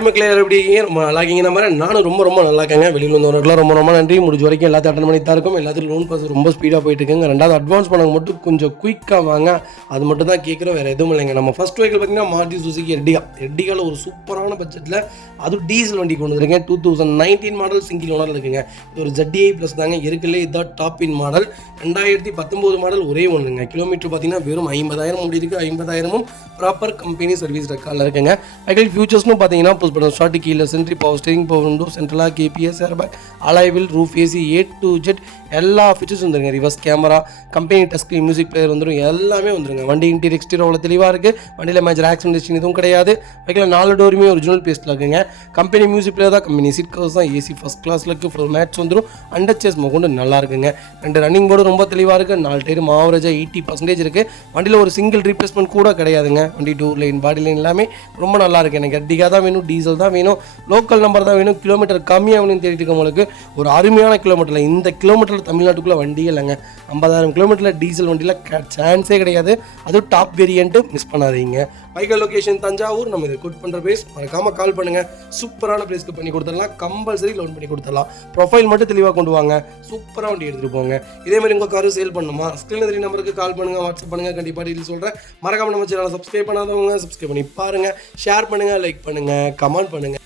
Hi மக்களே, எப்படி இருக்கீங்க? ரொம்ப நல்லா இருக்கீங்க. நம்ம நானும் ரொம்ப நல்லா இருக்கேங்க. வெளியில் வந்தவர்களுக்குலாம் ரொம்ப நன்றி. முடிஞ்ச வரைக்கும் எல்லாத்தையும் அட்டன் பண்ணி தான் இருக்கும். எல்லாத்துக்கும் லோன் ப்ராசஸ் ரொம்ப ஸ்பீடாக போயிட்டு இருக்குங்க. ரெண்டாவது அட்வான்ஸ் பண்ணவங்க மட்டும் கொஞ்சம் குயிக்காக வாங்க, அது மட்டும் தான் கேட்குறோம், வேறு எதுவும் இல்லைங்க. நம்ம ஃபர்ஸ்ட் வெஹிக்கிள் பார்த்தீங்கன்னா மாருதி சுசுகி எர்டிகாவில் ஒரு சூப்பரான பட்ஜெட்டில் அதுவும் டீசல் வண்டி கொண்டு வந்துருக்கேன். 2019 மாடல் சிங்கிள் ஓனர் இருக்குங்க. இது ஒரு ZDI ப்ளஸ் தாங்க இருக்குல்லே, இதுதான் டாப் இன் மாடல். 2019 மாடல் ஒரே ஒன்றுங்க. கிலோமீட்டர் பார்த்தீங்கன்னா வெறும் 50,000 ஓடி இருக்குது. 50,000 ப்ராப்பர் கம்பெனி சர்வீஸ் ரெக்கார்டில் இருக்குங்க. வெஹிக்கிள் ஃபியூச்சர்ஸ்னு பார்த்தீங்கன்னா push button start, keyless entry, power steering, power window, central lock KPS, airbag, alloy wheel, roof AC, A to Z எல்லா ஃபீச்சர்ஸ் வந்துருங்க. Reverse camera, company touch screen, music player வந்துடும், எல்லாமே வந்துருங்க. வண்டி இன்டீரியர் எக்ஸ்டீரியர் அவ்வளோ தெளிவாக இருக்குது. வண்டியில் மேஜர் ஆக்சிடென்ட் ஹிஸ்ட்ரி எதுவும் கிடையாது. வெஹிக்கில் 4 டோருமே ஒரிஜினல் பேஸ்ட்டில் இருக்குங்க. கம்பெனி மியூசிக் பிளேயர் தான், கம்பெனி சீட் கவர்ஸ் தான், AC ஃபஸ்ட் கிளாஸில் இருக்குது. ஃப்ளோர் மேட்ச் வந்துடும். அண்டர் சேஸ் கொண்டு நல்லா இருக்குங்க. 2 ரன்னிங் போர்டு ரொம்ப தெளிவாக இருக்குது. 4 டயரும் ஆவரேஜாக 80% இருக்குது. வண்டியில் ஒரு சிங்கிள் ரீப்ளேஸ்மெண்ட் கூட கிடையாதுங்க. வண்டி டூர் லைன், பாடி லைன் எல்லாமே ரொம்ப நல்லா இருக்குது. எனக்கு எர்டிகா தான் வேணும், டீசல் தான் வேணும், லோக்கல் நம்பர் தான் வேணும், கிலோமீட்டர் கம்மியாக வேணும்னு தேடிட்டு இருக்கவங்களுக்கு ஒரு அருமையான கிலோமீட்டரில், இந்த கிலோமீட்டரில் தமிழ்நாட்டுக்குள்ளே வண்டியே இல்லைங்க. 50,000 கிலோமீட்டரில் டீசல் வண்டியில் சான்ஸே கிடையாது. அதுவும் டாப் வேரியண்ட்டு, மிஸ் பண்ணாதீங்க. Vehicle location Thanjavur. நம்ம இதை கோட் பண்ணுற பிளேஸ், மறக்காமல் கால் பண்ணுங்கள். சூப்பரான பிளேஸ்க்கு பண்ணி கொடுத்துடலாம். கம்பல்சரி லோன் பண்ணி கொடுத்துடலாம். ப்ரொஃபைல் மட்டும் தெளிவாக கொண்டு வாங்க. சூப்பராக வண்டி எடுத்துகிட்டு போங்க. இதேமாதிரி உங்கள் காரு சேல் பண்ணணுமா, ஸ்க்ரீனில் தெரிய நம்பருக்கு கால் பண்ணுங்கள், வாட்ஸ்அப் பண்ணுங்கள். கண்டிப்பாக டீட்டெயில் சொல்கிறேன். மறக்காமல் நம்ம சேனலை சப்ஸ்கிரைப் பண்ணாதவங்க சப்ஸ்கிரைப் பண்ணி பாருங்கள். ஷேர் பண்ணுங்கள், லைக் பண்ணுங்கள், கமெண்ட் பண்ணுங்கள்.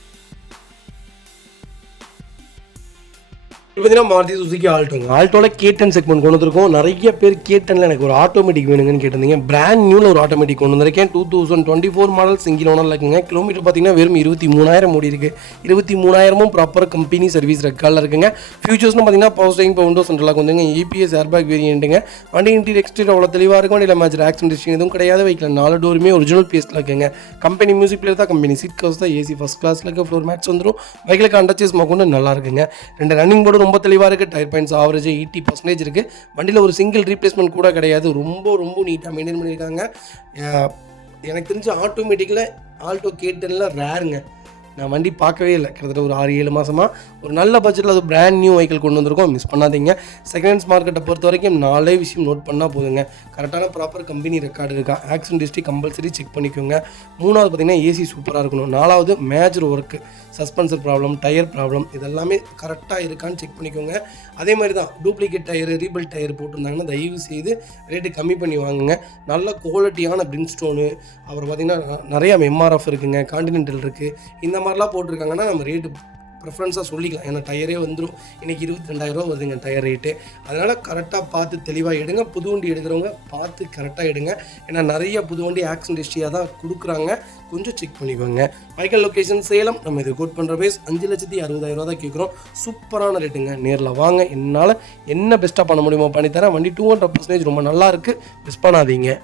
பார்த்தீங்கன்னா மாருதி சுசுகி ஆல்டோவில் K10 செக்மெண்ட் கொண்டு வந்திருக்கோம். நிறைய பேர் K10ல எனக்கு ஒரு ஆட்டோமேட்டிக் வேணுங்கன்னு கேட்டிருந்தீங்க. பிராண்ட் நியூவில் ஒரு ஆட்டோமேட்டிக் கொண்டு வந்திருக்கேன். 2024 மாடல் சிங்கிள் ஓனரில் இருக்குங்க. கிலோமீட்டர் பார்த்தீங்கன்னா வெறும் 23,000 ஓடி இருக்குது. 23,000 ப்ராப்பர் கம்பெனி சர்வீஸ் ரெக்கார்டில் இருக்குங்க. ஃபியூச்சர்ஸ்னு பார்த்தீங்கன்னா power steering, power window, central lock வந்துங்க. EPS, ஏர்பேக் வேரியண்ட்டுங்க. வண்டி இன்டீரியர் எக்ஸ்டீரியர் அவ்வளோ தெளிவாக இருக்கும். வண்டியில் மேஜர் ஆக்சிடென்ட் ஹிஸ்ட்ரி எதுவும் கிடையாது. வெஹிக்கில் 4 டோருமே ஒரிஜினல் பேஸ்ட்டில் இருக்குங்க. கம்பெனி மியூசிக் பிளேயர் தான், கம்பெனி சீட் கவர்ஸ் தான், AC ஃபஸ்ட் கிளாஸில் இருக்குது. ஃப்ளோர் மேட்ச் வந்துடும். வெஹிக்கிலுக்கு அண்டர் சேஸ் கொண்டு நல்லா இருக்குங்க. 2 ரன்னிங் போர்டு ரொம்ப தெளிவாக இருக்குது. டயர் பாயிண்ட்ஸ் ஆவரேஜ் 80% இருக்குது. வண்டியில் ஒரு சிங்கிள் ரீப்ளேஸ்மெண்ட் கூட கிடையாது. ரொம்ப நீட்டாக மெயின்டைன் பண்ணியிருக்காங்க. எனக்கு தெரிஞ்ச ஆட்டோமேட்டிக்கில் ஆல்டோ K10ல ரேருங்க. நான் வண்டி பார்க்கவே இல்லை. கிட்டத்தட்ட ஒரு 6-7 மாதமாக ஒரு நல்ல பட்ஜெட்டில் அது பிராண்ட் நியூ வெஹிக்கிள் கொண்டு வந்திருக்கோம். மிஸ் பண்ணாதீங்க. செகண்ட் ஹேண்ட்ஸ் மார்க்கெட்டை பொறுத்த வரைக்கும் 4 விஷயம் நோட் பண்ணால் போதுங்க. கரெக்டான ப்ராப்பர் கம்பெனி ரெக்கார்டு இருக்கா, ஆக்சிடென்ட் ஹிஸ்ட்ரி கம்பல்சரி செக் பண்ணிக்கோங்க. 3வது பார்த்தீங்கன்னா AC சூப்பராக இருக்கணும். 4வது major work, suspension problem, tyre problem இதெல்லாமே கரெக்டாக இருக்கான்னு செக் பண்ணிக்கோங்க. அதே மாதிரி தான் டூப்ளிகேட் டயர், ரீபில்ட் டயர் போட்டிருந்தாங்கன்னா தயவு செய்து ரேட்டு கம்மி பண்ணி வாங்குங்க. நல்ல குவாலிட்டியான பிரின்ஸ்டோனு, அப்புறம் பார்த்திங்கன்னா நிறையா MRF இருக்குங்க, கான்டினென்டல் இருக்குது. இந்த மாதிரிலாம் போட்டிருக்காங்கன்னா நம்ம ரேட்டு ப்ரிஃபரன்ஸாக சொல்லிக்கலாம். ஏன்னா டயரே வந்துடும். இன்றைக்கி 22,000 ரூபா வருதுங்க டயர் ரேட்டு. அதனால் கரெக்டாக பார்த்து தெளிவாக எடுங்க. புது வண்டி எடுக்கிறவங்க பார்த்து கரெக்டாக எடுங்க. ஏன்னா நிறைய புது வண்டி ஆக்சிடென்ட் ஹிஸ்ட்ரியாக தான் கொடுக்குறாங்க. கொஞ்சம் செக் பண்ணிக்கோங்க. Vehicle location Salem. நம்ம இது கோட் பண்ணுற பேஸ் 5,60,000 தான் கேட்குறோம். சூப்பரான ரேட்டுங்க. நேரில் வாங்க. என்னால் என்ன பெஸ்ட்டாக பண்ண முடியுமோ பண்ணித்தரேன். வண்டி 200% ரொம்ப நல்லா இருக்குது. மிஸ் பண்ணாதீங்க.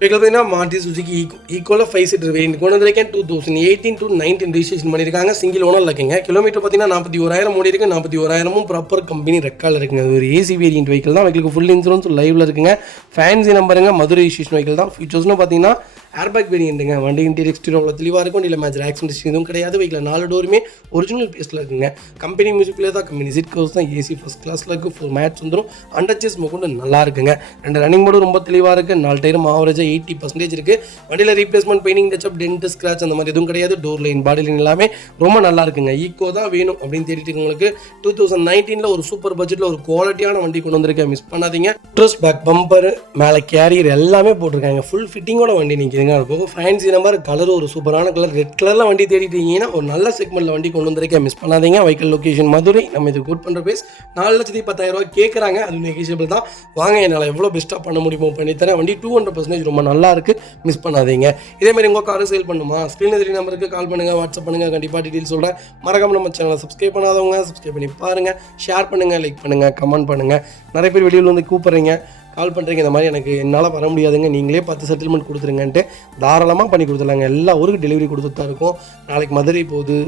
பார்த்தீங்கன்னா மாருதி சுசுகி ஈக்கோவில் 5 சீட்டர் வேரியன்ட் கொண்டு வந்திருக்கேன். 2018 to 19 ரெஜிஸ்ட்ரேஷன் பண்ணியிருக்காங்க. சிங்கிள் ஓனர் இருக்குங்க. கிலோமீட்டர் பார்த்தீங்கன்னா 41,000 ஓடி இருக்குது. 41,000 ப்ராப்பர் கம்பெனி ரெக்கார்டில் இருக்குங்க. அது ஒரு AC வேரியன்ட் வெஹிக்கிள் தான். வெஹிக்கிளுக்கு ஃபுல் இன்சூரன்ஸ் லைவில் இருக்குங்க. ஃபேன்சி நம்பருங்க. மதுரை ரெஜிஸ்ட்ரேஷன் வெஹிக்கிள் தான். ஃபியூச்சர்ஸ்னு பார்த்தீங்கன்னா ஏர்பேக் வேரியண்ட்டுங்க. வண்டி இன்டீரியர் எக்ஸ்டீரியர் அவ்வளோ தெளிவாக இருக்கும். வண்டியில் மேஜர் ஆக்சிடென்ட் ஹிஸ்ட்ரி எதுவும் கிடையாது. வெஹிக்கில் 4 டோருமே ஒரிஜினல் பேஸ்ட்டில் இருக்குங்க. கம்பெனி மியூசிக் பிளேயர் தான், கம்பெனி சீட் கவர்ஸ் தான், AC ஃபஸ்ட் கிளாஸில் இருக்குது. ஃபுல் மேட்ச் வந்துடும். அண்டர் சேஸ் கொண்டு நல்லா இருக்குங்க. 2 ரன்னிங் போர்டு ரொம்ப தெளிவாக இருக்குது. 4 டயரும் ஆவரேஜாக 80% இருக்குது. வண்டியில் replacement, painting touch up, dent, scratch அந்த மாதிரி எதுவும் கிடையாது. டோர் லைன், பாடி லைன் எல்லாமே ரொம்ப நல்லா இருக்குங்க. ஈக்கோ தான் வேணும் அப்படின்னு தேடிட்டு இருக்கவங்களுக்கு 2019 ஒரு சூப்பர் பட்ஜெட்டில் ஒரு குவாலிட்டியான வண்டி கொண்டு வந்திருக்கேன். மிஸ் பண்ணாதீங்க. ட்ரஸ் பேக் பம்பர், மேலே கேரியர் எல்லாமே போட்டிருக்காங்க. ஃபுல் ஃபிட்டிங்கோட வண்டி நிற்கிதுங்க. அது போக ஃபேன்சி நம்பர், கலர் ஒரு சூப்பரான கலர், ரெட் கலரில் வண்டி தேடிட்டீங்கன்னா ஒரு நல்ல செக்மெண்ட்டில் வண்டி கொண்டு வந்திருக்கேன். மிஸ் பண்ணாதீங்க. Vehicle location Madurai. நம்ம இது கோட் பண்ணுற பேஸ் 4,10,000 கேட்குறாங்க. அது நெகிஷியபிள் தான். வாங்க, என்னால் எவ்வளோ பெஸ்ட்டாக பண்ண முடியுமோ பண்ணித்தரேன். வண்டி 200% ரொம்ப நல்லா இருக்குது. மிஸ் பண்ணாதீங்க. இதேமாதிரி உங்கள் காரு சேல் பண்ணுமா, ஸ்க்ரீனில் தெரிய நம்பருக்கு கால் பண்ணுங்கள், வாட்ஸ்அப் பண்ணுங்கள். கண்டிப்பாக டீட்டெயில் சொல்கிறேன். மறக்காமல் நம்ம சேனலை சப்ஸ்கிரைப் பண்ணாதவங்க சப்ஸ்கிரைப் பண்ணி பாருங்கள். ஷேர் பண்ணுங்கள், லைக் பண்ணுங்கள், கமெண்ட் பண்ணுங்கள். நிறைய பேர் வெளியில் வந்து கூப்பிட்றீங்க, கால் பண்ணுறீங்க. இந்த மாதிரி எனக்கு என்னால் வர முடியாதுங்க, நீங்களே 10 செட்டில்மெண்ட் கொடுத்துருங்கன்ட்டு தாராளமாக பண்ணி கொடுத்துடலாங்க. எல்லா ஊருக்கு டெலிவரி கொடுத்துட்டு தான் இருக்கும். நாளைக்கு மதுரை போகுது.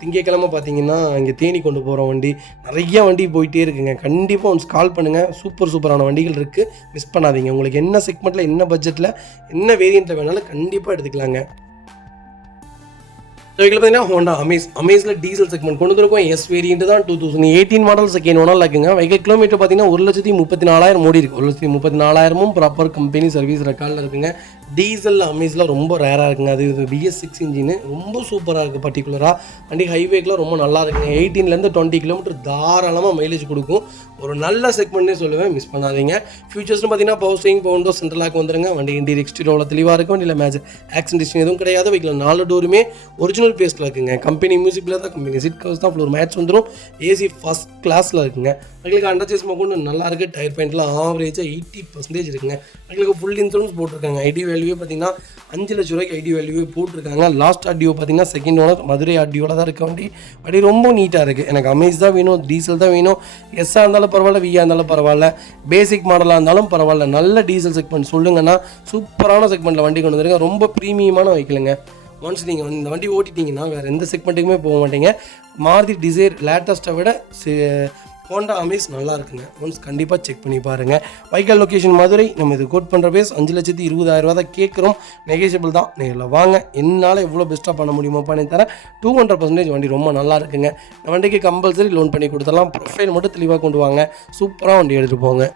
திங்கக்கிழமை பார்த்தீங்கன்னா இங்கே தேனி கொண்டு போகிற வண்டி, நிறைய வண்டி போயிட்டே இருக்குங்க. கண்டிப்பாக ஒன்ஸ் கால் பண்ணுங்கள். சூப்பரான வண்டிகள் இருக்குது. மிஸ் பண்ணாதீங்க. உங்களுக்கு என்ன செக்மெண்ட்டில், என்ன பட்ஜெட்டில், என்ன வேரியண்ட்டில் வேணாலும் கண்டிப்பாக எடுத்துக்கலாங்க. வெஹிக்கிள் பார்த்தீங்கன்னா ஹோண்டா அமேஸில் டீசல் செக்மெண்ட் கொண்டு வந்திருக்கோம். எஸ் வேரியன்ட் தான். 2018 மாடல் செகண்ட் ஓனர் இருக்குங்க. வெஹிக்கிள் கிலோமீட்டர் பார்த்தீங்கன்னா 1,34,000 ஓடி இருக்குது. 1,34,000 ப்ராப்பர் கம்பெனி சர்வீஸ் ரெக்கார்டில் இருக்குங்க. டீசல் அமேஸ்லாம் ரொம்ப ரேராக இருக்குங்க. அது BS6 இன்ஜினு ரொம்ப சூப்பராக இருக்குது. பர்டிகுலராக வண்டி ஹைவேக்கெலாம் ரொம்ப நல்லா இருக்குங்க. 18லேருந்து 20 கிலோமீட்டர் தாராளமாக மைலேஜ் கொடுக்கும். ஒரு நல்ல செக்மெண்ட்னே சொல்லுவேன், மிஸ் பண்ணாதீங்க. ஃபியூச்சர்ஸ்னு பார்த்தீங்கன்னா power steering, power window, central lock வந்துருங்க. வண்டி இன்டீரியர் எக்ஸ்டீரியர் தெளிவாக இருக்கும். வண்டியில் மேஜர் ஆக்சிடென்ட் எதுவும் கிடையாது. வைக்கல 4 டோருமே ஒரிஜினல் பேஸ்ட்டில் இருக்குங்க. கம்பெனி மியூசிக்கில் தான், கம்பெனி சீட் கவர்ஸ் தான், ஃப்ளோர் மேட்ச் வந்துடும். ஏசி ஃபஸ்ட் கிளாஸில் இருக்குங்க. எங்களுக்கு அண்டர்சேஸ் மொக்கொண்டு நல்லா இருக்குது. டயர் பாயிண்ட்லாம் ஆவரேஜாக 80% இருக்குங்க. எங்களுக்கு ஃபுல் இன்சூரன்ஸ் போட்டிருக்காங்க. ஐடி வேல்யூவே பார்த்தீங்கன்னா 5 லட்ச ரூபாய்க்கு ஐடி வேல்யூவே போட்டிருக்காங்க. லாஸ்ட் ஆர்டிஓ பார்த்தீங்கன்னா செகண்ட் ஓனர் மதுரை ஆர்டிஓவில் தான் இருக்க வண்டி ரொம்ப நீட்டாக இருக்குது. எனக்கு அமேஸ் தான் வேணும், டீசல் தான் வேணும். எஸ்ஸாக இருந்தாலும் பரவாயில்ல, விஆ இருந்தாலும் பரவாயில்ல, பேசிக் மாடலாக இருந்தாலும் பரவாயில்ல, நல்ல டீசல் செக்மெண்ட் சொல்லுங்கன்னா சூப்பரான செக்மெண்ட்டில் வண்டி கொண்டு வந்துருங்க. ரொம்ப ப்ரீமியமான வைக்கலுங்க. ஒன்ஸ் நீங்கள் இந்த வண்டி ஓட்டிட்டிங்கன்னா வேறு எந்த செக்மெண்ட்டுக்குமே போக மாட்டீங்க. மாருதி டிசைர் லேட்டஸ்ட்டை விட ஹோண்டா அமேஸ் நல்லா இருக்குங்க. ஒன்ஸ் கண்டிப்பாக செக் பண்ணி பாருங்கள். வைக்கல் லொக்கேஷன் மதுரை. நம்ம இது கோட் பண்ணுற பேஸ் 5,20,000 தான் கேட்குறோம். நெகோஷியபிள் தான். நேரில் வாங்க, என்னால் எவ்வளோ பெஸ்ட்டாக பண்ண முடியுமோ பண்ணி தரேன். 200% வண்டி ரொம்ப நல்லா இருக்குங்க. இந்த வண்டிக்கு கம்பல்சரி லோன் பண்ணி கொடுத்துடலாம். ப்ரொஃபைல் மட்டும் தெளிவாக கொண்டு வாங்க. சூப்பராக வண்டி எடுத்துகிட்டு போங்க.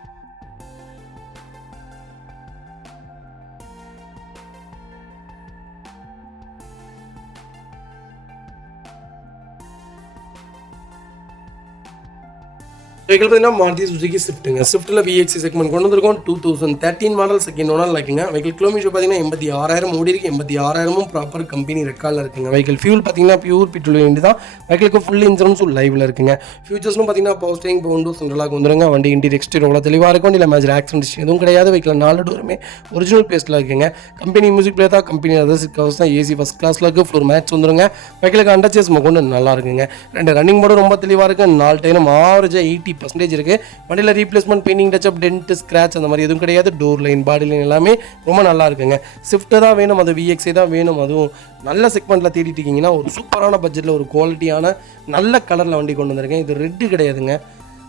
வெஹிக்கிள் பார்த்தீங்கன்னா மாருதி சுசுகி ஸ்விஃப்ட்டுங்க. ஸ்விஃப்ட்டில் VXC செக்மெண்ட் கொண்டு வந்திருக்கோம். 2013 மாடல், செகண்ட் ஓனர் இருக்குங்க. வெஹிக்கிள் கிலோமீட்டர் பார்த்தீங்கன்னா 86,000 ஓடி இருக்குது. 86,000 ப்ராப்பர் கம்பெனி ரெக்கார்டில் இருக்குங்க. வெஹிக்கிள் ஃபியூல் பார்த்தீங்கன்னா பியூர் பெட்ரோல் தான். வெஹிக்கிளுக்கு ஃபுல் இன்சூரன்ஸும் லைவில் இருக்குங்க. ஃபியூச்சர்ஸ்னு பார்த்தீங்கன்னா power steering, power window, central lock வந்துருங்க. வண்டி இன்டீரியர் எக்ஸ்டீரியர் தெளிவாக இருக்கும். இல்லை மேஜர் ஆக்சிடென்ட் எதுவும் கிடையாது. வெஹிக்கிள் 4 டோருமே ஒரிஜினல் பேஸ்ட்டில் இருக்குங்க. கம்பெனி மியூசிக் பிளே தான், கம்பெனி அதர் சீட் கவர்ஸ் தான், ஏசி ஃபஸ்ட் கிளாஸில் இருக்குது. ஃப்ளோர் மேட்ச் வந்துருங்க. வெஹிக்கிளுக்கு அண்டர்சேஸ் கொண்டு நல்லா இருக்குங்க. 2 ரன்னிங் போர்டும் ரொம்ப தெளிவாக இருக்குது. 4 டைம் ஆவரேஜாக 80% இருக்குது. வண்டியில் replacement, painting, touch up, dent, scratch அந்த மாதிரி எதுவும் கிடையாது. டோர் லைன், பாடி லைன் எல்லாமே ரொம்ப நல்லா இருக்குங்க. ஸ்விஃப்ட்டு தான் வேணும், அது VXC தான் வேணும், அதுவும் நல்ல செக்மெண்ட்டில் தேடிட்டு இருக்கீங்கன்னா ஒரு சூப்பரான பட்ஜெட்டில் ஒரு குவாலிட்டியான நல்ல கலரில் வண்டி கொண்டு வந்திருக்கேன். இது ரெட்டு கிடையாதுங்க,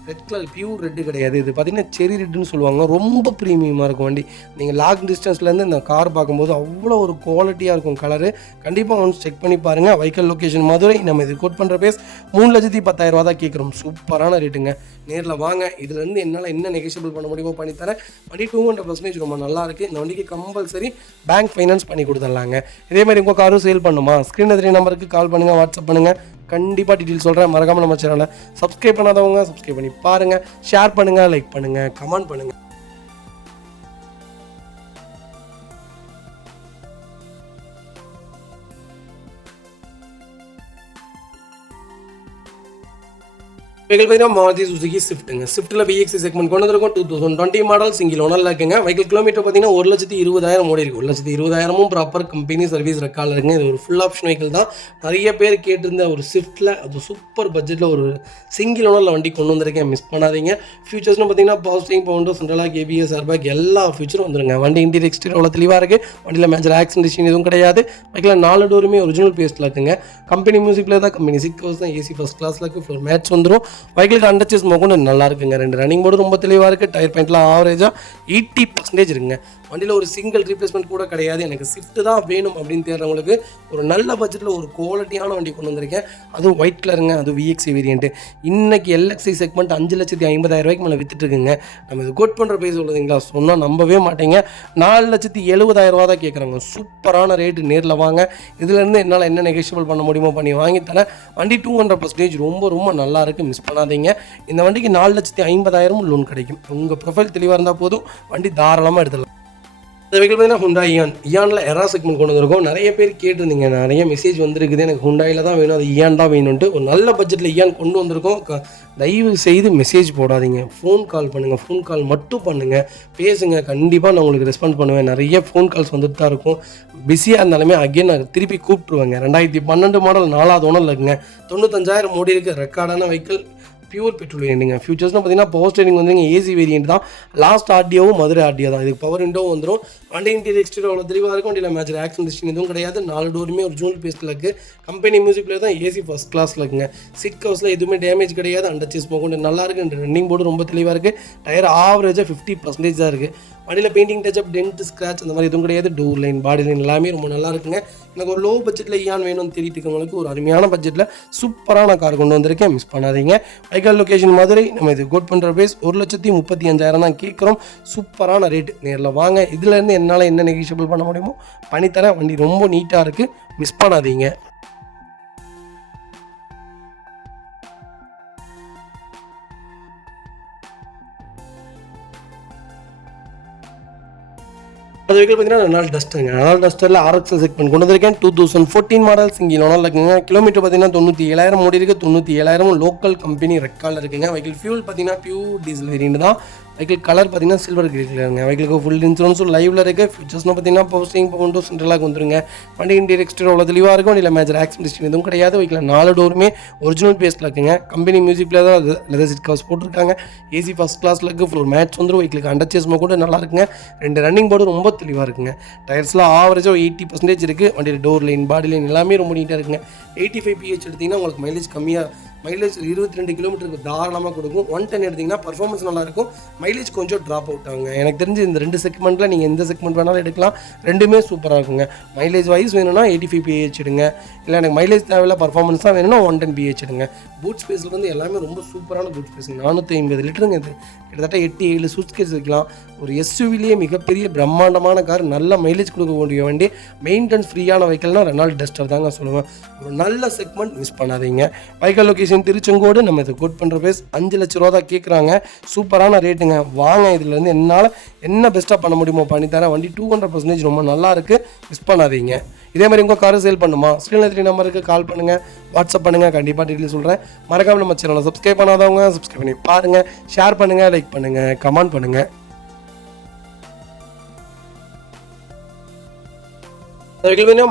ரெட் கலர் பியூர் ரெட்டு கிடையாது. இது பார்த்தீங்கன்னா செரி ரெட்டுன்னு சொல்லுவாங்க. ரொம்ப ப்ரீமியமாக இருக்கும் வண்டி. நீங்கள் லாங் டிஸ்டன்ஸ்லேருந்து இந்த கார் பார்க்கும்போது அவ்வளோ ஒரு குவாலிட்டியாக இருக்கும் கலரு. கண்டிப்பாக ஒன்ஸ் செக் பண்ணி பாருங்கள். வைக்கல் லொக்கேஷன் மதுரை. நம்ம இது கோட் பண்ணுற பேஸ் 3,10,000 தான் கேட்குறோம். சூப்பரான ரேட்டுங்க. நேரில் வாங்க. இதுலேருந்து என்னால் என்ன நெகோஷியபிள் பண்ண முடியுமோ பண்ணித்தரேன். வண்டி 200% ரொம்ப நல்லா இருக்குது. இந்த வண்டிக்கு கம்பல்சரி பேங்க் ஃபைனான்ஸ் பண்ணி கொடுத்துடலாங்க. இதேமாதிரி உங்கள் காரும் சேல் பண்ணுமா, ஸ்க்ரீன் 3 நம்பருக்கு கால் பண்ணுங்கள், வாட்ஸ்அப் பண்ணுங்கள். கண்டிப்பாக டீட்டெயில் சொல்கிறேன். மறக்காமல் நம்ம சேனலை சப்ஸ்கிரைப் பண்ணாதவங்க சப்ஸ்கிரைப் பண்ணி பாருங்கள். ஷேர் பண்ணுங்கள், லைக் பண்ணுங்கள், கமெண்ட் பண்ணுங்கள். வெஹிக்கிள் பார்த்தீங்கன்னா மாருதி சுசுகி ஸ்விஃப்ட்டுங்க. ஸ்விஃப்ட்டில் VXC செக்மெண்ட் கொண்டு வந்திருக்கோம். 2020 மாடல், சிங்கிள் ஓனரில் இருக்குங்க. வெஹிக்கிள் கிலோமீட்டர் பார்த்தீங்கன்னா 1,20,000 ஓடி இருக்குது. 1,20,000 ப்ராப்பர் கம்பெனி சர்வீஸ் ரெக்கார்டில் இருக்குங்க. இது ஒரு ஃபுல் ஆப்ஷன் வெஹிக்கிள் தான். நிறைய பேர் கேட்டிருந்த ஒரு ஸ்விஃப்ட்டில் அது சூப்பர் பட்ஜெட்டில் ஒரு சிங்கிள் ஓனரில் வண்டி கொண்டு வந்திருக்கேன். மிஸ் பண்ணாதீங்க. ஃபியூச்சர்ஸ்னு பார்த்தீங்கன்னா power steering, power window, central lock, ABS, airbag எல்லா ஃபியூச்சரும் வந்துருங்க. வண்டி இன்டீரியர் எக்ஸ்டீரியர் தெளிவாக இருக்குது. வண்டியில் மேஜர் ஆக்சிடென்ட் எதுவும் கிடையாது. வெஹிக்கிள் 4 டோருமே ஒரிஜினல் பேஸ்ட்டில் இருக்குங்க. கம்பெனி மியூசிக்கில் தான், கம்பெனி சீட் கவர்ஸ் தான், ஏசி ஃபஸ்ட் கிளாஸில் இருக்குது. ஃப்ளோர் மேட்ச் வந்துடும். வெஹிக்கிளுக்கு அண்டர்சேஸ் மொக்கொண்டு நல்லா இருக்குங்க. 2 ரன்னிங் போர்டு ரொம்ப தெளிவாக இருக்குது. டயர் பாயிண்ட்லாம் ஆவரேஜாக 80% இருக்குங்க. வண்டியில் ஒரு சிங்கிள் ரீப்ளேஸ்மெண்ட் கூட கிடையாது. எனக்கு ஸ்விஃப்ட் தான் வேணும் அப்படின்னு தேடுறவங்களுக்கு ஒரு நல்ல பட்ஜெட்டில் ஒரு குவாலிட்டியான வண்டி கொண்டு வந்திருக்கேன். அதுவும் ஒயிட் கலருங்க, அது VXC வேரியன்ட்டு. இன்றைக்கி LXI செக்மெண்ட் 5,50,000 மேலே விற்றுட்டுருக்குங்க. நம்ம இது கோட் பண்ணுற ப்ரைஸ் உள்ளதுங்களா, சொன்னால் நம்பவே மாட்டேங்க. 4,70,000 தான் கேட்குறாங்க. சூப்பரான ரேட்டு. நேரில் வாங்க. இதுலேருந்து என்னால் என்ன நெகோஷியபிள் பண்ண முடியுமோ பண்ணி வாங்கித்தரேன். வண்டி 200% ரொம்ப ரொம்ப நல்லா இருக்குது. மிஸ் பண்ணாதீங்க. இந்த வண்டிக்கு 4,50,000 லோன் கிடைக்கும். உங்கள் ப்ரொஃபைல் தெளிவாக இருந்தால் போதும், வண்டி தாராளமாக எடுத்துடலாம். இந்த வெஹிக்கிள் பார்த்தீங்கன்னா ஹுண்டாய் இயானில் எரா செக்மெண்ட் கொண்டு வந்திருக்கோம். நிறைய பேர் கேட்டிருந்தீங்க, நிறைய மெசேஜ் வந்துருக்குது, எனக்கு ஹுண்டாயில் தான் வேணும், அது இயான் தான் வேணும்ன்ட்டு. ஒரு நல்ல பட்ஜெட்டில் இயான் கொண்டு வந்திருக்கோம். தயவு செய்து மெசேஜ் போடாதீங்க, ஃபோன் கால் பண்ணுங்கள். ஃபோன் கால் மட்டும் பண்ணுங்கள், பேசுங்க. கண்டிப்பாக நான் உங்களுக்கு ரெஸ்பான்ஸ் பண்ணுவேன். நிறைய ஃபோன் கால்ஸ் வந்துட்டு தான் இருக்கும். பிஸியாக இருந்தாலுமே அகைன் நான் திருப்பி கூப்பிட்ருவேங்க. 2012 மாடல் 4வது ஓனரில் இருக்குங்க. 95,000 ஓடி இருக்குது. ரெக்கார்டான வெஹிக்கிள், பியூர் பெட்ரோல் வேண்டிங்க. ஃபியூச்சர்ஸ்னு பார்த்தீங்கன்னா பவர் ஸ்டீரிங் வந்து ஏசி வேரியன்ட் தான். லாஸ்ட் ஆர்டிஓவும் மதுரை ஆர்டிஓ தான். இதுக்கு பவர் விண்டோவும் வந்துடும். வண்டி இன்டீரியர் எக்ஸ்டீரியர் அவ்வளோ தெளிவாக இருக்கும். வண்டியில் மேஜர் ஆக்சிடென்ட் எதுவும் கிடையாது. 4 டோருமே ஒரு ஜூனியர் பேஸ்ட்டில் இருக்குது. கம்பெனி மியூசிக் பிளேயர் தான், ஏசி ஃபஸ்ட் கிளாஸில் இருக்குங்க. சீட் கவர்ஸில் எதுவுமே டேமேஜ் கிடையாது. அண்டர்சேஸ் போக நல்லா இருக்குது. ரன்னிங் போர்டு ரொம்ப தெளிவாக இருக்குது. டயர் ஆவரேஜாக 50% தான் இருக்குது. வண்டியில் பெயிண்டிங் டச்சப் டென்ட் ஸ்க்ராட்ச் அந்த மாதிரி எதுவும் கிடையாது. டோர் லைன் பாடி லைன் எல்லாமே ரொம்ப நல்லா இருக்குங்க. எனக்கு ஒரு லோ பட்ஜெட்டில் ஈயான் வேணும்னு தேடிட்டு இருக்கவங்களுக்கு ஒரு அருமையான பட்ஜெட்டில் சூப்பரான கார் கொண்டு வந்திருக்கேன், மிஸ் பண்ணாதீங்க. வைக்கால் லொக்கேஷன் மதுரை. நம்ம இது கோட் பண்ணுற ப்ரைஸ் 1,35,000 தான் கேட்குறோம். சூப்பரான ரேட்டு. நேரில் வாங்க. இதுலேருந்து என்னால் என்ன நெகிஷியபிள் பண்ண முடியுமோ பண்ணித்தரேன். வண்டி ரொம்ப நீட்டாக இருக்குது, மிஸ் பண்ணாதீங்க. அது வெஹிக்கிள் பார்த்தீங்கன்னா ரெனால்ட் டஸ்டருங்க. ரெனால்ட் டஸ்டரில் RXL செக்மெண்ட் கொண்டு வந்திருக்கேன். 2014 மாடல் சிங்கிள் ஓனர் இருக்குங்க. கிலோமீட்டர் பார்த்தீங்கன்னா 97,000 ஓடி இருக்குது. 97,000 லோக்கல் கம்பெனி ரெக்கார்டில் இருக்குங்க. வெஹிக்கிள் ஃபியூல் பார்த்தீங்கன்னா பியூர் டீசல் வேரியண்ட் தான். வெஹிக்கிள் கலர் பார்த்தீங்கன்னா சில்வர் கிரே கலருங்க. வெஹிக்கிளுக்கு ஃபுல் இன்சூரன்ஸும் லைவில் இருக்குது. ஃபியூச்சர்ஸ்னு பார்த்தீங்கன்னா பவர்ஸ்டிங் பவுண்டோ சென்ட்ரலாக வந்துருங்க. வண்டி இன்டீரியர் எக்ஸ்டீரியர் அவ்வளோ தெளிவாக இருக்கும். இல்லை மேஜர் ஆக்சிடென்ட் எதுவும் கிடையாது. வெஹிக்கில் 4 டோருமே ஒரிஜினல் பேஸில் இருக்குங்க. கம்பெனி மியூசிக்கில் தான் லெதர் சீட் கவர்ஸ் போட்டிருக்காங்க. ஏசி ஃபஸ்ட் கிளாஸில் இருக்குது. ஃப்ளோர் மேட்ச் வந்துடும். வெஹிக்கிளுக்கு அண்டர் சேஸ்மா கூட நல்லா இருக்குங்க. 2 ரன்னிங் போர்டு ரொம்ப தெளிவாக இருக்குங்க. டயர்ஸ்லாம் ஆவரேஜாக 80% இருக்குது. வண்டியில் டோர் லைன் பாடி லைன் எல்லாமே ரொம்ப நீட்டாக இருக்குங்க. 85 PH எடுத்திங்கன்னா உங்களுக்கு மைலேஜ் கம்மியாக, மைலேஜ் 22 கிலோமீட்டருக்கு தாராளமாக கொடுக்கும். 110 எடுத்திங்கன்னா பர்ஃபார்மன்ஸ் நல்லாயிருக்கும். மைலேஜ் கொஞ்சம் ட்ராப் அவுட் ஆகுங்க. எனக்கு தெரிஞ்சு இந்த 2 செக்மெண்ட்டில் நீங்கள் எந்த செக்மெண்ட் வேணாலும் எடுக்கலாம். ரெண்டுமே சூப்பராக இருக்குங்க. மைலேஜ் வைஸ் வேணும்னா 85 PH எடுங்க. இல்லை எனக்கு மைலேஜ் தேவையில்ல பர்ஃபார்மன்ஸ் தான் வேணும்னா 110 PH எடுங்க. பூட் ஸ்பேஸில் வந்து எல்லாமே ரொம்ப சூப்பரான பூட் ஸ்பேஸ். 450 லிட்டருங்க. இது கிட்டத்தட்ட 8-7 சூட்கேஸ் வைக்கலாம். ஒரு SUVலேயே மிகப்பெரிய பிரம்மாண்டமான கார், நல்ல மைலேஜ் கொடுக்கக்கூடிய வண்டி, மெயின்டெனன்ஸ் ஃப்ரீயான வெஹிக்கிள்னால் ரெனால்ட் டஸ்டர் தாங்க சொல்லுவேன். ஒரு நல்ல செக்மெண்ட், மிஸ் பண்ணாதீங்க. Vehicle location Tiruchengode. நம்ம இதை கோட் பண்ணுற பேஸ் 5 லட்ச ரூபா தான் கேட்குறாங்க. சூப்பரான ரேட்டுங்க. வாங்க, இதுலேருந்து என்னால் என்ன பெஸ்ட்டாக பண்ண முடியுமோ பண்ணித்தரேன். வண்டி 200% ரொம்ப நல்லா இருக்குது, மிஸ் பண்ணாதீங்க. இதே மாதிரி உங்கள் காரை சேல் பண்ணுமா, ஸ்க்ரீனில் 3 நம்பருக்கு கால் பண்ணுங்கள், வாட்ஸ்அப் பண்ணுங்கள். கண்டிப்பாக டீட்டெயில் சொல்கிறேன். மறக்காமல் நம்ம சேனலை சப்ஸ்கிரைப் பண்ணாதவங்க சப்ஸ்கிரைப் பண்ணி பாருங்கள். ஷேர் பண்ணுங்கள், லைக் பண்ணுங்கள், கமெண்ட் பண்ணுங்கள்.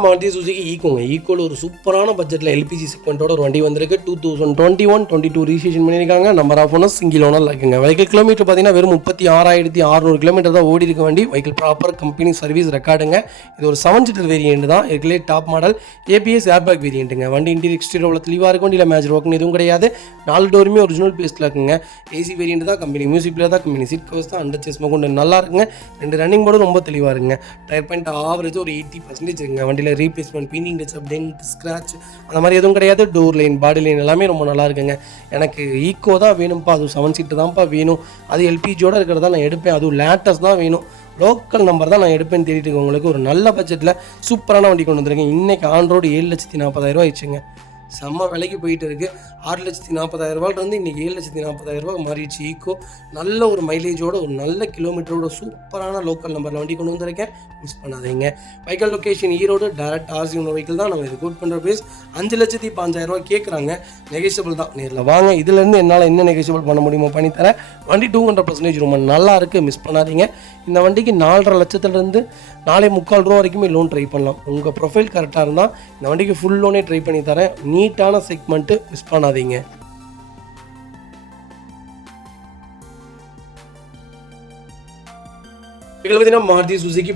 மாருதி சுசுகி ஈக்கோங்க. ஈக்கோவில் ஒரு சூப்பரான பட்ஜெட்டில் LPG செக்மெண்ட்டோட ஒரு வண்டி வந்திருக்கு. 2021-22 ரிஜிஸ்ட்ரேஷன் பண்ணியிருக்காங்க. Number of owner single owner இருக்குங்க. வெஹிக்கிள் கிலோமீட்டர் பார்த்தீங்கன்னா வெறும் 36,600 கிலோமீட்டர் தான் ஓடி இருக்க வண்டி. வெஹிக்கிள் ப்ராப்பர் கம்பெனி சர்வீஸ் ரெக்கார்டுங்க. இது ஒரு 7 சீட்டர் வேரியண்ட் தான். இதுலேயே டாப் மாடல் ABS ஏர்பேக் வேரியண்ட்டுங்க. வண்டி இன்டீரியர் எக்ஸ்டீரியர் அவ்வளோ தெளிவாக இருக்கும். இல்லை மேஜர் ஒர்க்னு எதுவும் கிடையாது. 4 டோருமே ஒரிஜினல் பேஸில் இருக்குங்க. AC வேரியண்ட் தான். கம்பெனி மியூசிக்கில் தான். கம்பெனி சீட் கவர்ஸ் தான். அண்டர் சேஸ்மா கொண்டு நல்லா இருக்குங்க. 2 ரன்னிங் போர்டு ரொம்ப தெளிவாக இருக்குங்க. டயர் பாயிண்ட் ஆவரேஜ் ஒரு 80% இருக்குங்க. வண்டியில் replacement, painting touch up, dent scratch அந்த மாதிரி எதுவும் கிடையாது. டோர் லைன் பாடி லைன் எல்லாமே ரொம்ப நல்லா இருக்குங்க. எனக்கு ஈக்கோ தான் வேணும்ப்பா, அதுவும் 7 சீட்டு தான்ப்பா வேணும், அது LPGயோட இருக்கிறதா நான் எடுப்பேன், அதுவும் லேட்டஸ்ட் தான் வேணும், லோக்கல் நம்பர் தான் நான் எடுப்பேன்னு தேடிட்டு உங்களுக்கு ஒரு நல்ல பட்ஜெட்டில் சூப்பரான வண்டி கொண்டு வந்திருக்கேன். இன்றைக்கி ஆன் ரோடு 7,40,000 ஆயிடுச்சுங்க. செம்ம விலைக்கு போயிட்டு இருக்குது. 6,40,000 இன்றைக்கி 7,40,000 மாறிடுச்சு. ஈக்கோ நல்ல ஒரு மைலேஜோட, ஒரு நல்ல கிலோமீட்டரோட சூப்பரான லோக்கல் நம்பரில் வண்டி கொண்டு வந்திருக்கேன், மிஸ் பண்ணாதீங்க. Vehicle location Erode. Direct RC vehicle தான். நம்ம இது கோட் பண்ணுற பேஸ் 5,05,000 கேட்குறாங்க. நெகோஷியபிள் தான். நேரில் வாங்க. இதுலேருந்து என்னால் என்ன நெகோஷியபிள் பண்ண முடியுமோ பண்ணித்தரேன். வண்டி 200% ரொம்ப நல்லா இருக்குது, மிஸ் பண்ணாதீங்க. இந்த வண்டிக்கு 4.5 லட்சத்துலேருந்து 4.25 ரூபா வரைக்குமே லோன் ட்ரை பண்ணலாம். உங்கள் ப்ரொஃபைல் கரெக்டாக இருந்தால் இந்த வண்டிக்கு ஃபுல் லோனே ட்ரை பண்ணி தரேன். நீட்டான செக்மெண்ட்டு, மிஸ் பண்ணாதீங்க. பார்த்தீங்கன்னா மாருதி சுசுகி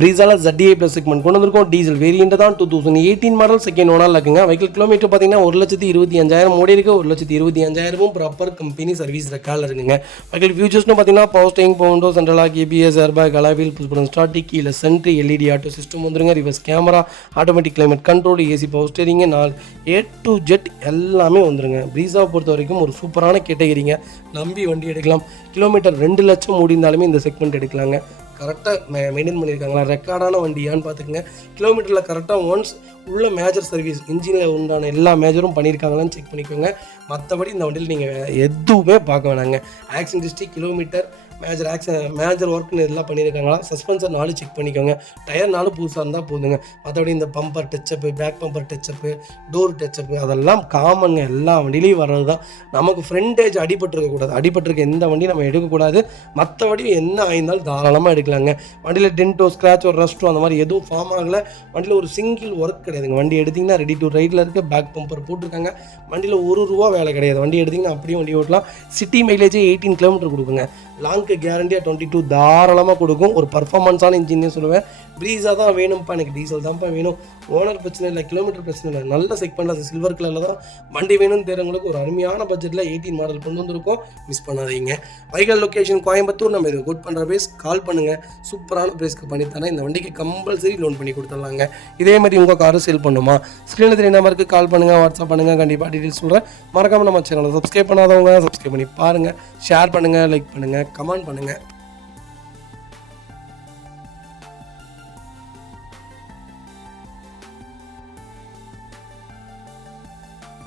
பிரீஸால ZDI ப்ளஸ் செக்மெண்ட் கொண்டு வந்திருக்கோம். டீசல் வேரியண்ட் தான். 2018 மாடல் செகண்ட் ஓனர் இருக்குங்க. வெஹிக்கிள் கிலோமீட்டர் பார்த்தீங்கன்னா 1,25,000 ஓடி இருக்கு. 1,25,000 ப்ராப்பர் கம்பெனி சர்வீஸ் ரெக்கார்டில் இருக்குங்க. வெஹிக்கிள் ஃபியூச்சர்ஸ்னு பார்த்தீங்கன்னா power steering, power window central lock, ABS airbag, alloy wheel, push button starting, keyless entry, LED auto system வந்துருங்க. Reverse camera, automatic climate control, AC power steering, 4 A to Z எல்லாமே வந்துருங்க. பிரீஸாவை பொறுத்த வரைக்கும் ஒரு சூப்பரான கேட்டகரிங்க. நம்பி வண்டி எடுக்கலாம். கிலோமீட்டர் 2 லட்சம் ஓடிந்தாலுமே இந்த செக்மெண்ட் எடுக்கலாங்க. கரெக்டாக மெயின்டைன் பண்ணியிருக்காங்களா, ரெக்கார்டான வண்டியான்னு பார்த்துக்குங்க. கிலோமீட்டரில் கரெக்டாக ஒன்ஸ் உள்ள மேஜர் சர்வீஸ், இன்ஜினில் உண்டான எல்லா மேஜரும் பண்ணியிருக்காங்களான்னு செக் பண்ணிக்கோங்க. மற்றபடி இந்த வண்டியில் நீங்கள் எதுவுமே பார்க்க வேணாங்க. ஆக்சிடென்ட் ஹிஸ்ட்ரி, கிலோமீட்டர், மேஜர் ஒர்க்னு எல்லாம் பண்ணியிருக்காங்களா, சஸ்பென்சர் 4 செக் பண்ணிக்கோங்க. டயர் 4 புதுசாக இருந்தால் போதுங்க. மற்றபடி இந்த bumper touch up, back bumper touch up, door touch up அதெல்லாம் காமனுங்க. எல்லா வண்டியிலையும் வர்றது தான். நமக்கு ஃப்ரண்டேஜ் அடிபட்டுருக்கக்கூடாது. அடிபட்டிருக்க எந்த வண்டியும் நம்ம எடுக்கக்கூடாது. மற்றபடி என்ன ஆயிருந்தாலும் தாராளமாக எடுக்கலாங்க. வண்டியில் டென்ட்டோ, ஸ்க்ராச்சோ, ரஸ்ட்டோ அந்த மாதிரி எதுவும் ஃபார்ம் ஆகலை. வண்டியில் ஒரு சிங்கிள் ஒர்க் கிடையாதுங்க. வண்டி எடுத்திங்கன்னா ரெடி டு ரைடில் இருக்க, பேக் பம்பர் போட்டிருக்காங்க. வண்டியில் ₹1 வேலை கிடையாது. வண்டி எடுத்திங்கன்னா அப்படியே வண்டி ஓட்டலாம். சிட்டி மைலேஜே 18 கிலோமீட்டர் கொடுக்குங்க. லாங்க்கு கேரண்டியாக 22 தாராளமாக கொடுக்கும். ஒரு பர்ஃபார்மன்ஸான இன்ஜின்னே சொல்லுவேன். ப்ரீஸாக தான் வேணும்ப்பா, எனக்கு டீசல் தான்ப்பா வேணும், ஓனர் பிரச்சனை இல்லை, கிலோமீட்டர் பிரச்சனை இல்லை, நல்ல செக்மெண்ட்டில் அது சில்வர் கலரில் தான் வண்டி வேணும்னு தேர்றவங்களுக்கு ஒரு அருமையான பட்ஜெட்டில் 18 மாடல் கொண்டு வந்திருக்கோம். மிஸ் பண்ணாதீங்க. Vehicle location Coimbatore. நம்ம இது கோட் பண்ணுற ப்ரைஸ் கால் பண்ணுங்கள், சூப்பரான ப்ரைஸ்க்கு பண்ணித்தரேன். இந்த வண்டிக்கு கம்பல்சரி லோன் பண்ணி கொடுத்துடலாங்க. இதே மாதிரி உங்கள் காரும் சேல் பண்ணுமா, ஸ்க்ரீனில் தெரிய நம்பருக்கு கால் பண்ணுங்கள், வாட்ஸ்அப் பண்ணுங்கள், கண்டிப்பாக டீட்டெயில்ஸ் சொல்கிறேன். மறக்காமல் நம்ம சேனலை சப்ஸ்கிரைப் பண்ணாதவங்க சப்ஸ்கிரைப் பண்ணி பாருங்கள், ஷேர் பண்ணுங்கள், லைக் பண்ணுங்கள், கமெண்ட் பண்ணுங்கள்.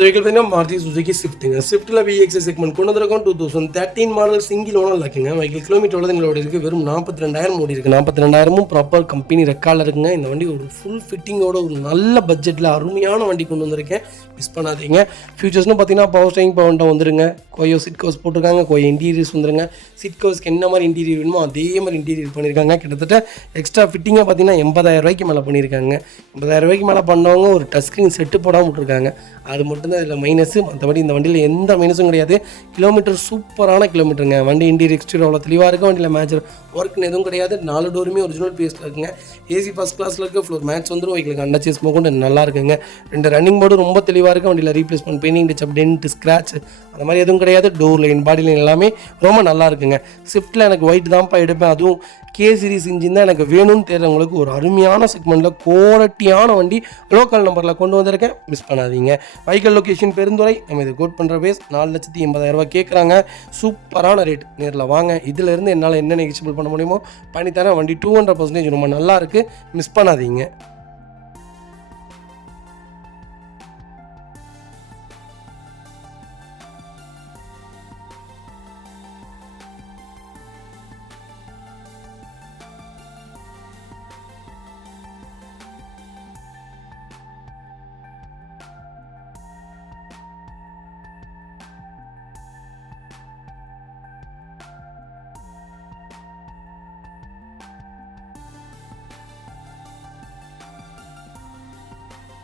வெஹிக்கிள் பார்த்தீங்கன்னா மாருதி சுசுகி ஸ்விஃப்ட்டுங்க. ஸ்விஃப்ட்டில் VX செக்மெண்ட் கொண்டு வந்திருக்கோம். 2013 மாடல் சிங்கிள் ஓனர் இருக்குங்க. வெஹிக்கிள் கிலோமீட்டர் உள்ளது எங்களோட இருக்குது, வெறும் 42,000 ஓடி இருக்குது. 42,000 ப்ராப்பர் கம்பெனி ரெக்கார்டில் இருக்குங்க. இந்த வண்டி ஒரு ஃபுல் ஃபிட்டிங்கோட ஒரு நல்ல பட்ஜெட்டில் அருமையான வண்டி கொண்டு வந்திருக்கேன். மிஸ் பண்ணாதீங்க. ஃபியூச்சர்ஸ்னு பார்த்தீங்கன்னா பவர் ஸ்டேரிங் பவர் வந்துருங்க. கோயோ சிட் கவர்ஸ் போட்டிருக்காங்க, கோயோ இன்டீரியர்ஸ் வந்துருங்க. சிட் கவர்ஸ்க்கு என்ன மாதிரி இன்டீரியர் வேணுமோ அதே மாதிரி இன்டீரியர் பண்ணியிருக்காங்க. கிட்டத்தட்ட எக்ஸ்ட்ரா ஃபிட்டிங்காக பார்த்தீங்கன்னா 80,000 மேலே பண்ணியிருக்காங்க. 80,000 மேலே பண்ணவங்க ஒரு டச் ஸ்க்ரீன் செட்டு போடாமல் விட்டுருக்காங்க. அது மட்டும் இதில் மைனஸு. மற்றபடி இந்த வண்டியில் எந்த மைனஸும் கிடையாது. கிலோமீட்டர் சூப்பரான கிலோமீட்டருங்க. வண்டி இன்டீரியர் எக்ஸ்டீரியர் அவ்வளோ தெளிவாக இருக்கும். வண்டியில் மேஜர் ஒர்க்னு எதுவும் கிடையாது. 4 டோருமே ஒரிஜினல் பேஸில் இருக்குங்க. ஏசி ஃபஸ்ட் கிளாஸில் இருக்குது. ஃப்ளோர் மேட்ச் வந்துடும். வைக்கலுக்கு அண்டர்ச்சேஸ் கொண்டு நல்லா இருக்குங்க. 2 ரன்னிங் போர்டு ரொம்ப தெளிவாக இருக்குது. வண்டியில் replacement, painting touch, dent, scratch அந்த மாதிரி எதுவும் கிடையாது. டோர் லைன், பாடி லைன் எல்லாமே ரொம்ப நல்லா இருக்குங்க. ஸ்விஃப்ட்டில் எனக்கு ஒயிட் தான்ப்பா எடுப்பேன், அதுவும் கே சீரிஸ் இன்ஜின் தான் எனக்கு வேணும்னு தேடுறவங்களுக்கு ஒரு அருமையான செக்மெண்ட்டில் குவாலிட்டியான வண்டி லோக்கல் நம்பரில் கொண்டு வந்திருக்கேன். மிஸ் பண்ணாதீங்க. Vehicle location Perundurai. நம்ம இது கோட் பண்ணுற பேஸ் 4,80,000 கேட்குறாங்க. சூப்பரான ரேட். நேரில் வாங்க. இதிலேருந்து என்னால் என்ன நெகிஷியபிள் பண்ண முடியுமோ பண்ணித்தரேன். வண்டி 200% ரொம்ப நல்லா இருக்குது. மிஸ் பண்ணாதீங்க.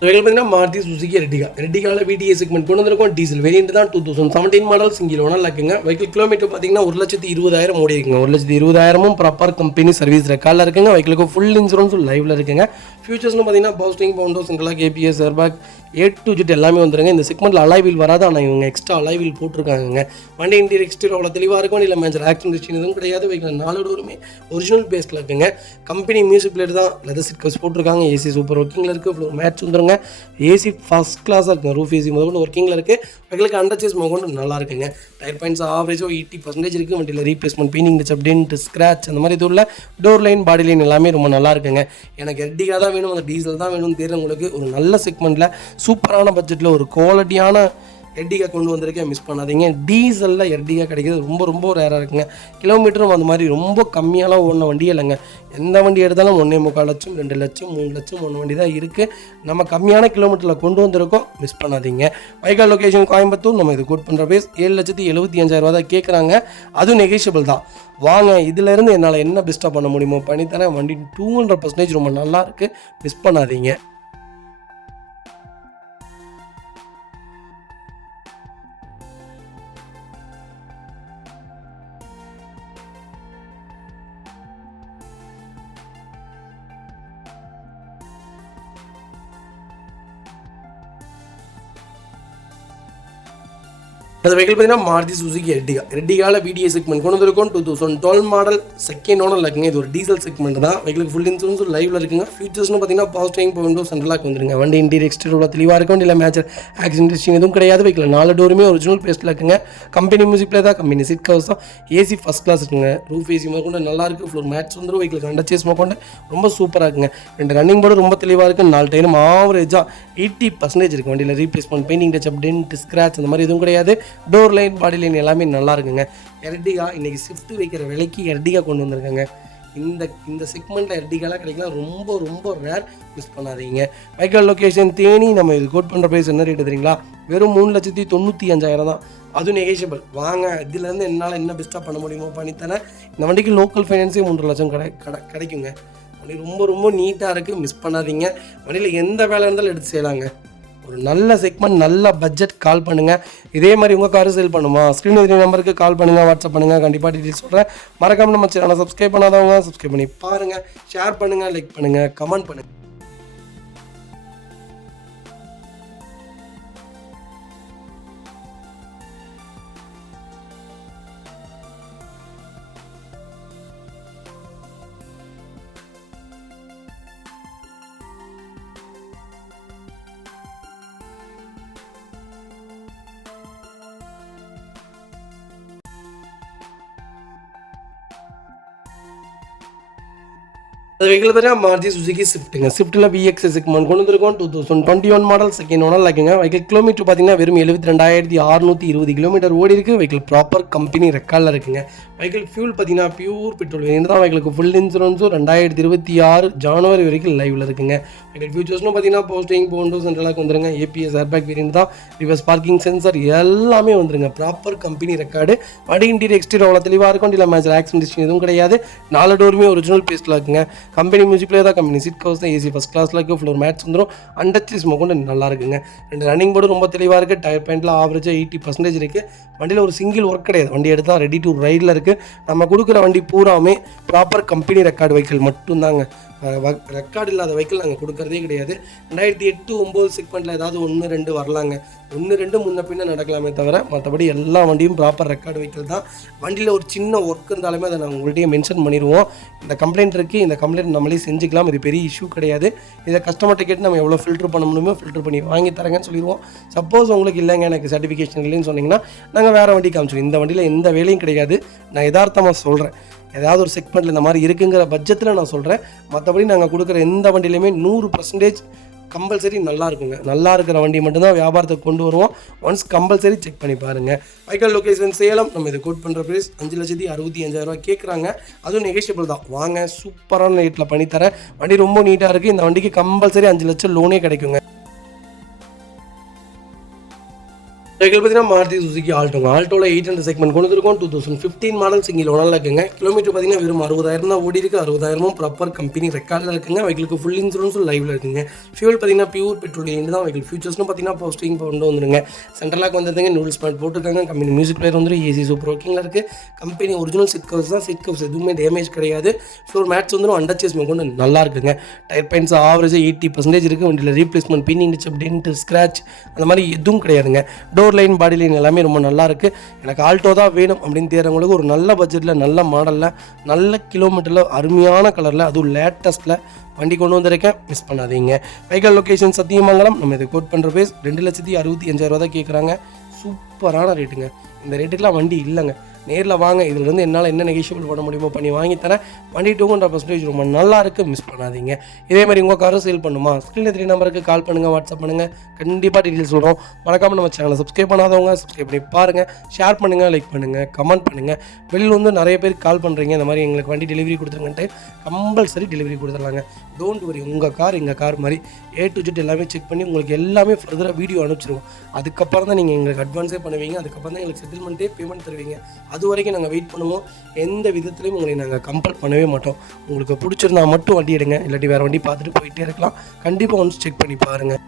வெஹிக்கிள் பார்த்தீங்கன்னா மாருதி சுசுகி ரெட்டிகாவில் VTA செக்மெண்ட் கொண்டு வந்திருக்கோம். டீசல் வேரியன்ட் தான். 2017 மாடல் சிங்கிள் ஓனர் இருக்குங்க. வெஹிக்கிள் கிலோமீட்டர் பார்த்தீங்கன்னா 1,20,000 ஓடி இருக்குங்க. 1,20,000 ப்ராப்பர் கம்பெனி சர்வீஸ் ரெக்கார்டில் இருக்குங்க. வெஹிக்கிளுக்கு ஃபுல் இன்சூரன்ஸும் லைவில் இருக்குங்க. ஃபியூச்சர்ஸ்னு பார்த்தீங்கன்னா பவுஸ்டிங், பவுண்டோ, சிங்கிளாக, ABS, airbag, A to Z எல்லாமே வந்துருங்க. இந்த செக்மெண்ட்டில் அலாய் வீல் வராது, ஆனால் இவங்க எக்ஸ்ட்ரா அலாய் வீல் போட்டிருக்காங்க. வண்டி இன்டீரியர் எக்ஸ்டீரியர் அவ்வளோ தெளிவாக இருக்கும். இல்லை மேஜர் ஆக்சிடென்ட் ஹிஸ்டரி எதுவும் கிடையாது. வெஹிக்கிள் 4 டோருமே ஒரிஜினல் பேஸில் இருக்குங்க. கம்பெனி மியூசிக் பிளேட் தான். லெதர் சீட் கவர்ஸ் போட்டிருக்காங்க. ஏசி சூப்பர் ஒர்க்கிங்கில் இருக்குது. ஃப்ளோர் மேட்ச் வந்துருங்க. ஏசி ஃபஸ்ட் கிளாஸாக இருக்குங்க. ரூஃப் ஏசி முதல்ல ஒர்க்கிங்கில் இருக்குது. வெஹிக்கிளுக்கு அண்டர்ச்சேஸ் கொண்டு நல்லா இருக்குங்க. டயர் பாயிண்ட்ஸ் ஆவரேஜோ 80% இருக்குது. வண்டியில் replacement, painting touch, dent, scratch அந்த மாதிரி இதுள்ள டோர் லைன், பாடி லைன் எல்லாமே ரொம்ப நல்லா இருக்குங்க. எனக்கு எர்டிகா தான் வேணும், அந்த டீசல் தான் வேணும்னு தெரிஞ்சவங்களுக்கு ஒரு நல்ல செக்மெண்ட்டில் சூப்பரான பட்ஜெட்டில் ஒரு குவாலிட்டியான எர்டிகா கொண்டு வந்திருக்கேன். மிஸ் பண்ணாதீங்க. டீசலில் எர்டிகா கிடைக்கிறது ரொம்ப ரொம்ப ரேராக இருக்குங்க. கிலோமீட்டரும் அந்த மாதிரி ரொம்ப கம்மியாலாம் ஓடின வண்டியே இல்லைங்க. எந்த வண்டி எடுத்தாலும் 1.25 லட்சம், 2 லட்சம், 3 லட்சம் ஒன்று வண்டி தான் இருக்குது. நம்ம கம்மியான கிலோமீட்டரில் கொண்டு வந்திருக்கோம். மிஸ் பண்ணாதீங்க. Vehicle location Coimbatore. நம்ம இது கோட் பண்ணுற பேஸ் 7,75,000 தான் கேட்குறாங்க. அதுவும் நெகிஷியபிள் தான். வாங்க, இதிலேருந்து என்னால் என்ன பெஸ்ட்டாக பண்ண முடியுமோ பண்ணித்தரேன். வண்டி 200% ரொம்ப நல்லா இருக்குது. மிஸ் பண்ணாதீங்க. அந்த வெஹிக்கிள் பார்த்தீங்கன்னா மாருதி சுசுகி ரெட்டிகாவில் VTA செக்மெண்ட் கொண்டு வந்திருக்கோம். 2012 மாடல் செகண்ட் ஓனர் இருக்குங்க. இது ஒரு டீசல் செக்மெண்ட் தான். வெஹிக்கிளுக்கு ஃபுல் இன்சூரன்ஸ் லைவ்ல இருக்குங்க. ஃபியூச்சர்ஸ்னு பார்த்தீங்கன்னா பவர் ஸ்டேரிங், விண்டோ, சென்ட்ரலாக் வந்துருங்க. வண்டி இன்டீரியர் எக்ஸ்டீரியர் தெளிவாக இருக்கும். இல்லை மேஜர் ஆக்சிடென்ட் ஹிஸ்டரி எதுவும் கிடையாது. வெஹிக்கிள் 4 டோருமே ஒரிஜினல் பேஸ்ட்டில் இருக்குங்க. கம்பெனி மியூசிக் பிளே தான். கம்பெனி சீட் கவர்ஸ் தான். ஏசி ஃபஸ்ட் கிளாஸ் இருக்குங்க. ரூஃப் ஏசி கொண்டு நல்லா இருக்குது. ஃப்ளோர் மேட்ச் வந்துடும். வெஹிக்கிளுக்கு அண்டர்ச்சேஸ் கொண்டு ரொம்ப சூப்பராக இருக்குங்க. 2 ரன்னிங் போர்டு ரொம்ப தெளிவாக இருக்குது. 4 டைம் ஆவரேஜாக 80% இருக்குது. வண்டியில் replacement, painting touch, dent, scratch அந்த மாதிரி எதுவும் கிடையாது. டோர் லைன், பாடி லைன் எல்லாமே நல்லா இருக்குங்க. எர்டிகா இன்றைக்கி ஸ்விஃப்ட் வைக்கிற விலைக்கு எர்டிகா கொண்டு வந்திருக்காங்க. இந்த செக்மெண்ட்டில் எர்டிகாலாம் கிடைக்கலாம். ரொம்ப ரொம்ப ரேர். மிஸ் பண்ணாதீங்க. Vehicle location Theni. நம்ம இது கோட் பண்ணுற ப்ரைஸ் என்ன ரேட்டு தெரியுங்களா? வெறும் 3,95,000 தான். அதுவும் நெகேஷியபிள். வாங்க, இதுலேருந்து என்னால் என்ன பெஸ்ட்டாக பண்ண முடியுமோ பண்ணித்தரேன். இந்த வண்டிக்கு லோக்கல் ஃபைனான்ஸே 3 லட்சம் கிடைக்குங்க. வண்டி ரொம்ப ரொம்ப நீட்டாக இருக்குது. மிஸ் பண்ணாதீங்க. வண்டியில் எந்த வேலை இருந்தாலும் எடுத்து செய்யலாங்க. ஒரு நல்ல செக்மெண்ட், நல்ல பட்ஜெட். கால் பண்ணுங்கள். இதே மாதிரி உங்கள் காரு சேல் பண்ணுமா, ஸ்க்ரீன் எதிரி நம்பருக்கு கால் பண்ணுங்கள், வாட்ஸ்அப் பண்ணுங்கள். கண்டிப்பாக டீட்டெயில்ஸ் சொல்கிறேன். மறக்காம நம்ம சேனலை சப்ஸ்கிரைப் பண்ணாதவங்க சப்ஸ்கிரைப் பண்ணி பாருங்கள். ஷேர் பண்ணுங்கள், லைக் பண்ணுங்கள், கமெண்ட் பண்ணுங்கள். அது வெஹிக்கிள் பார்த்தீங்கன்னா மாருதி சுசுகி ஸ்விஃப்ட்டுங்க. ஸ்விஃப்ட்டில் விஎக்ஸ் செக்மெண்ட் கொண்டு வந்திருக்கோம். 2021 மாடல், செகண்ட் ஓனர் லைக்குங்க. வெஹிக்கிள் கிலோமீட்டர் பார்த்தீங்கன்னா வெறும் 72,620 கிலோமீட்டர் ஓடி இருக்குது. வெஹிக்கிள் ப்ராப்பர் கம்பெனி ரெக்கார்டில் இருக்குங்க. வெஹிக்கிள் ஃபியூல் பார்த்தீங்கன்னா பியூர் பெட்ரோல் வேணும் தான். வெஹிக்கிளுக்கு ஃபுல் இன்சூரன்ஸும் 2026 ஜனவரி வரைக்கும் லைவில் இருக்குங்க. வெஹிக்கிள் ஃபியூச்சர்ஸ்னு பார்த்தீங்கன்னா போஸ்டிங், போண்டோ, சென்ட்ரலாக வந்துருங்க. ஏபிஎஸ் ஏர்பேக் வேரியன்ட் தான். ரிவர்ஸ் பார்க்கிங் சென்சர் எல்லாமே வந்துருங்க. Proper company record. வண்டி இன்டீரியர் எக்ஸ்டீரியர் அவ்வளோ தெளிவாக இருக்கும். இல்லை மேட்ச் ஆக்சிடென்ட் எதுவும் கிடையாது. 4 டோருமே ஒரிஜினல் பேஸ்ட்டில் இருக்குங்க. கம்பெனி மியூசிக் பிளேயர் தான். கம்பெனி சீட் கவர்ஸ் தான். ஏசி ஃபஸ்ட் கிளாஸில் இருக்குது. ஃப்ளோர் மேட்ச் வந்துடும். அண்டர்ச்சி ஸ்மோக் கொண்டு நல்லா இருக்குங்க. 2 ரன்னிங் போர்டு ரொம்ப தெளிவாக இருக்குது. டயர் பாயிண்டில் ஆவரேஜாக 80% இருக்குது. வண்டியில் ஒரு சிங்கிள் ஒர்க் கிடையாது. வண்டி எடுத்தால் ரெடி டு ரைடில் இருக்குது. நம்ம கொடுக்குற வண்டி பூராமே ப்ராப்பர் கம்பெனி ரெக்கார்டு வெஹிக்கிள் மட்டும்தாங்க. ரெக்கார்டு இல்லாத வெஹிக்கிள் நாங்கள் கொடுக்குறதே கிடையாது. 2008-9 செக்மெண்ட்டில் ஏதாவது 1-2 வரலாங்க. 1-2 முன்ன பின்ன நடக்கலாமே தவிர மற்றபடி எல்லா வண்டியும் ப்ராப்பர் ரெக்கார்டு வெஹிக்கிள் தான். வண்டியில் ஒரு சின்ன ஒர்க் இருந்தாலுமே அதை நாங்கள் உங்கள்கிட்டயே மென்ஷன் பண்ணிடுவோம். இந்த கம்ப்ளைண்ட் இருக்குது, இந்த கம்ப்ளைண்ட் நம்மளே செஞ்சுக்கலாம். இது பெரிய இஷ்யூ கிடையாது. இதை கஸ்டமர்கிட்ட கேட்டு நம்ம எவ்வளோ ஃபில்ட்ரு பண்ண முடியுமோ ஃபில்ட்ரு பண்ணி வாங்கி தரேங்கன்னு சொல்லிடுவோம். சப்போஸ் உங்களுக்கு இல்லைங்க, எனக்கு சர்டிஃபிகேஷன் இல்லைன்னு சொன்னீங்கன்னா நாங்கள் வேறு வண்டி காமிச்சிடுவோம். இந்த வண்டியில் எந்த வேலையும் கிடையாது. நான் யதார்த்தமாக சொல்கிறேன். ஏதாவது ஒரு செக்மெண்ட்டில் இந்த மாதிரி இருக்குங்கிற பட்ஜெட்டில் நான் சொல்கிறேன். மற்றபடி நாங்கள் கொடுக்குற எந்த வண்டியிலையுமே 100% கம்பல்சரி நல்லா இருக்குங்க. நல்லா இருக்கிற வண்டி மட்டும்தான் வியாபாரத்துக்கு கொண்டு வருவோம். ஒன்ஸ் கம்பல்சரி செக் பண்ணி பாருங்கள். Vehicle location Salem. நம்ம இது கோட் பண்ணுற ப்ரைஸ் 5,65,000 கேட்குறாங்க. அதுவும் நெகோஷியபிள் தான். வாங்க, சூப்பரான ரேட்டில் பண்ணித்தரேன். வண்டி ரொம்ப நீட்டாக இருக்குது. இந்த வண்டிக்கு கம்பல்சரி 5 லட்சம் லோனே கிடைக்குங்க. வெஹிக்கிள் பார்த்தீங்கன்னா மாருதி சுசுகி ஆல்டோங்க. ஆல்டோவில் 800 செக்மெண்ட் கொண்டு வந்திருக்கோம். 2015 மாடல், சிங்கிள் ஓனரில் இருக்குங்க. கிலோமீட்டர் பார்த்தீங்கன்னா வெறும் 60,000 தான் ஓடி இருக்குது. 60,000 ப்ராப்பர் கம்பெனி ரெக்கார்டில் இருக்குங்க. வெஹிக்கிளுக்கு ஃபுல் இன்சூரன்ஸும் லைவில் இருக்குங்க. ஃபியூல் பார்த்தீங்கன்னா பியூர் பெட்ரோல் வேரியன்ட் தான். வெஹிக்கிள் ஃபியூச்சர்ஸ்னு பார்த்தீங்கன்னா போஸ்டிங் கொண்டு வந்துருங்க. சென்ட்ரலாக வந்துருங்க. நூல் ஸ்பாட் போட்டுருக்காங்க. கம்பெனி மியூசிக் பிளேயர் வந்துடும். ஏசி சூப்பர் ஒர்க்கிங்கில் இருக்குது. கம்பெனி ஒரிஜினல் சீட் கவர்ஸ் தான். சீட் கவர்ஸ் எதுவுமே டேமேஜ் கிடையாது. ஃப்ளோர் மேட்ச் வந்துடும். அண்டர்ச்சேஸ் கொண்டு நல்லா இருக்குங்க. டயர் பாயிண்ட்ஸ் ஆவரேஜாக 80% இருக்குது. வண்டியில் ரீப்ளேஸ்மெண்ட், பின்னிங் டிச்சப், டென்ட், ஸ்க்ராச் அந்த மாதிரி எதுவும் கிடையாதுங்க. டோர் லைன், பாடி லைன் எல்லாமே ரொம்ப நல்லா இருக்குது. எனக்கு ஆல்டோ தான் வேணும் அப்படின்னு தேடுறவங்களுக்கு ஒரு நல்ல பட்ஜெட்டில், நல்ல மாடலில், நல்ல கிலோமீட்டரில், அருமையான கலரில், அதுவும் லேட்டஸ்ட்டில் வண்டி கொண்டு வந்திருக்கேன். மிஸ் பண்ணாதீங்க. Vehicle location Sathyamangalam. நம்ம இதை கோட் பண்ணுற பேஸ் 2,65,000 தான் கேட்குறாங்க. சூப்பரான ரேட்டுங்க. இந்த ரேட்டுக்கெலாம் வண்டி இல்லைங்க. நேரில் வாங்க. இதில் என்னால் என்ன நெகோஷியபிள் பண்ண முடியுமோ பண்ணி வாங்கி தரேன். வண்டி 200% ரொம்ப நல்லா இருக்குது. மிஸ் பண்ணாதீங்க. இதே மாதிரி உங்கள் காரும் சேல் பண்ணுமா, ஸ்க்ரீனில் 3 நம்பருக்கு கால் பண்ணுங்கள், வாட்ஸ்அப் பண்ணுங்கள். கண்டிப்பாக டீட்டெயில்ஸ் சொல்கிறோம். மறக்காமல் நம்ம சேனலை சப்ஸ்கிரைப் பண்ணாதவங்க சப்ஸ்கிரைப் பண்ணி பாருங்கள். ஷேர் பண்ணுங்கள், லைக் பண்ணுங்கள், கமெண்ட் பண்ணுங்கள். வெளியில் நிறைய பேர் கால் பண்ணுறீங்க. இந்த மாதிரி எங்களுக்கு வண்டி டெலிவரி கொடுத்துருங்கன்ட்டு. கம்பல்சரி டெலிவரி கொடுத்துடலாங்க. Don't worry. உங்கள் கார் எங்கள் கார் மாதிரி A to Z எல்லாமே செக் பண்ணி உங்களுக்கு எல்லாமே ஃபர்தராக வீடியோ அனுப்பிச்சிடுவோம். அதுக்கப்புறம் தான் நீங்கள் எங்களுக்கு அட்வான்ஸே பண்ணுவீங்க. அதுக்கப்புறம் தான் எங்களுக்கு செட்டில்மெண்ட்டே பேமெண்ட் தருவீங்க. அது வரைக்கும் நாங்கள் வெயிட் பண்ணுவோம். எந்த விதத்துலையும் உங்களை நாங்கள் கம்பல் பண்ணவே மாட்டோம். உங்களுக்கு பிடிச்சிருந்தா மட்டும் வண்டி எடுங்க. இல்லாட்டி வேறு வண்டி பார்த்துட்டு போயிட்டே இருக்கலாம். கண்டிப்பாக ஒன்ஸ் செக் பண்ணி பாருங்கள்.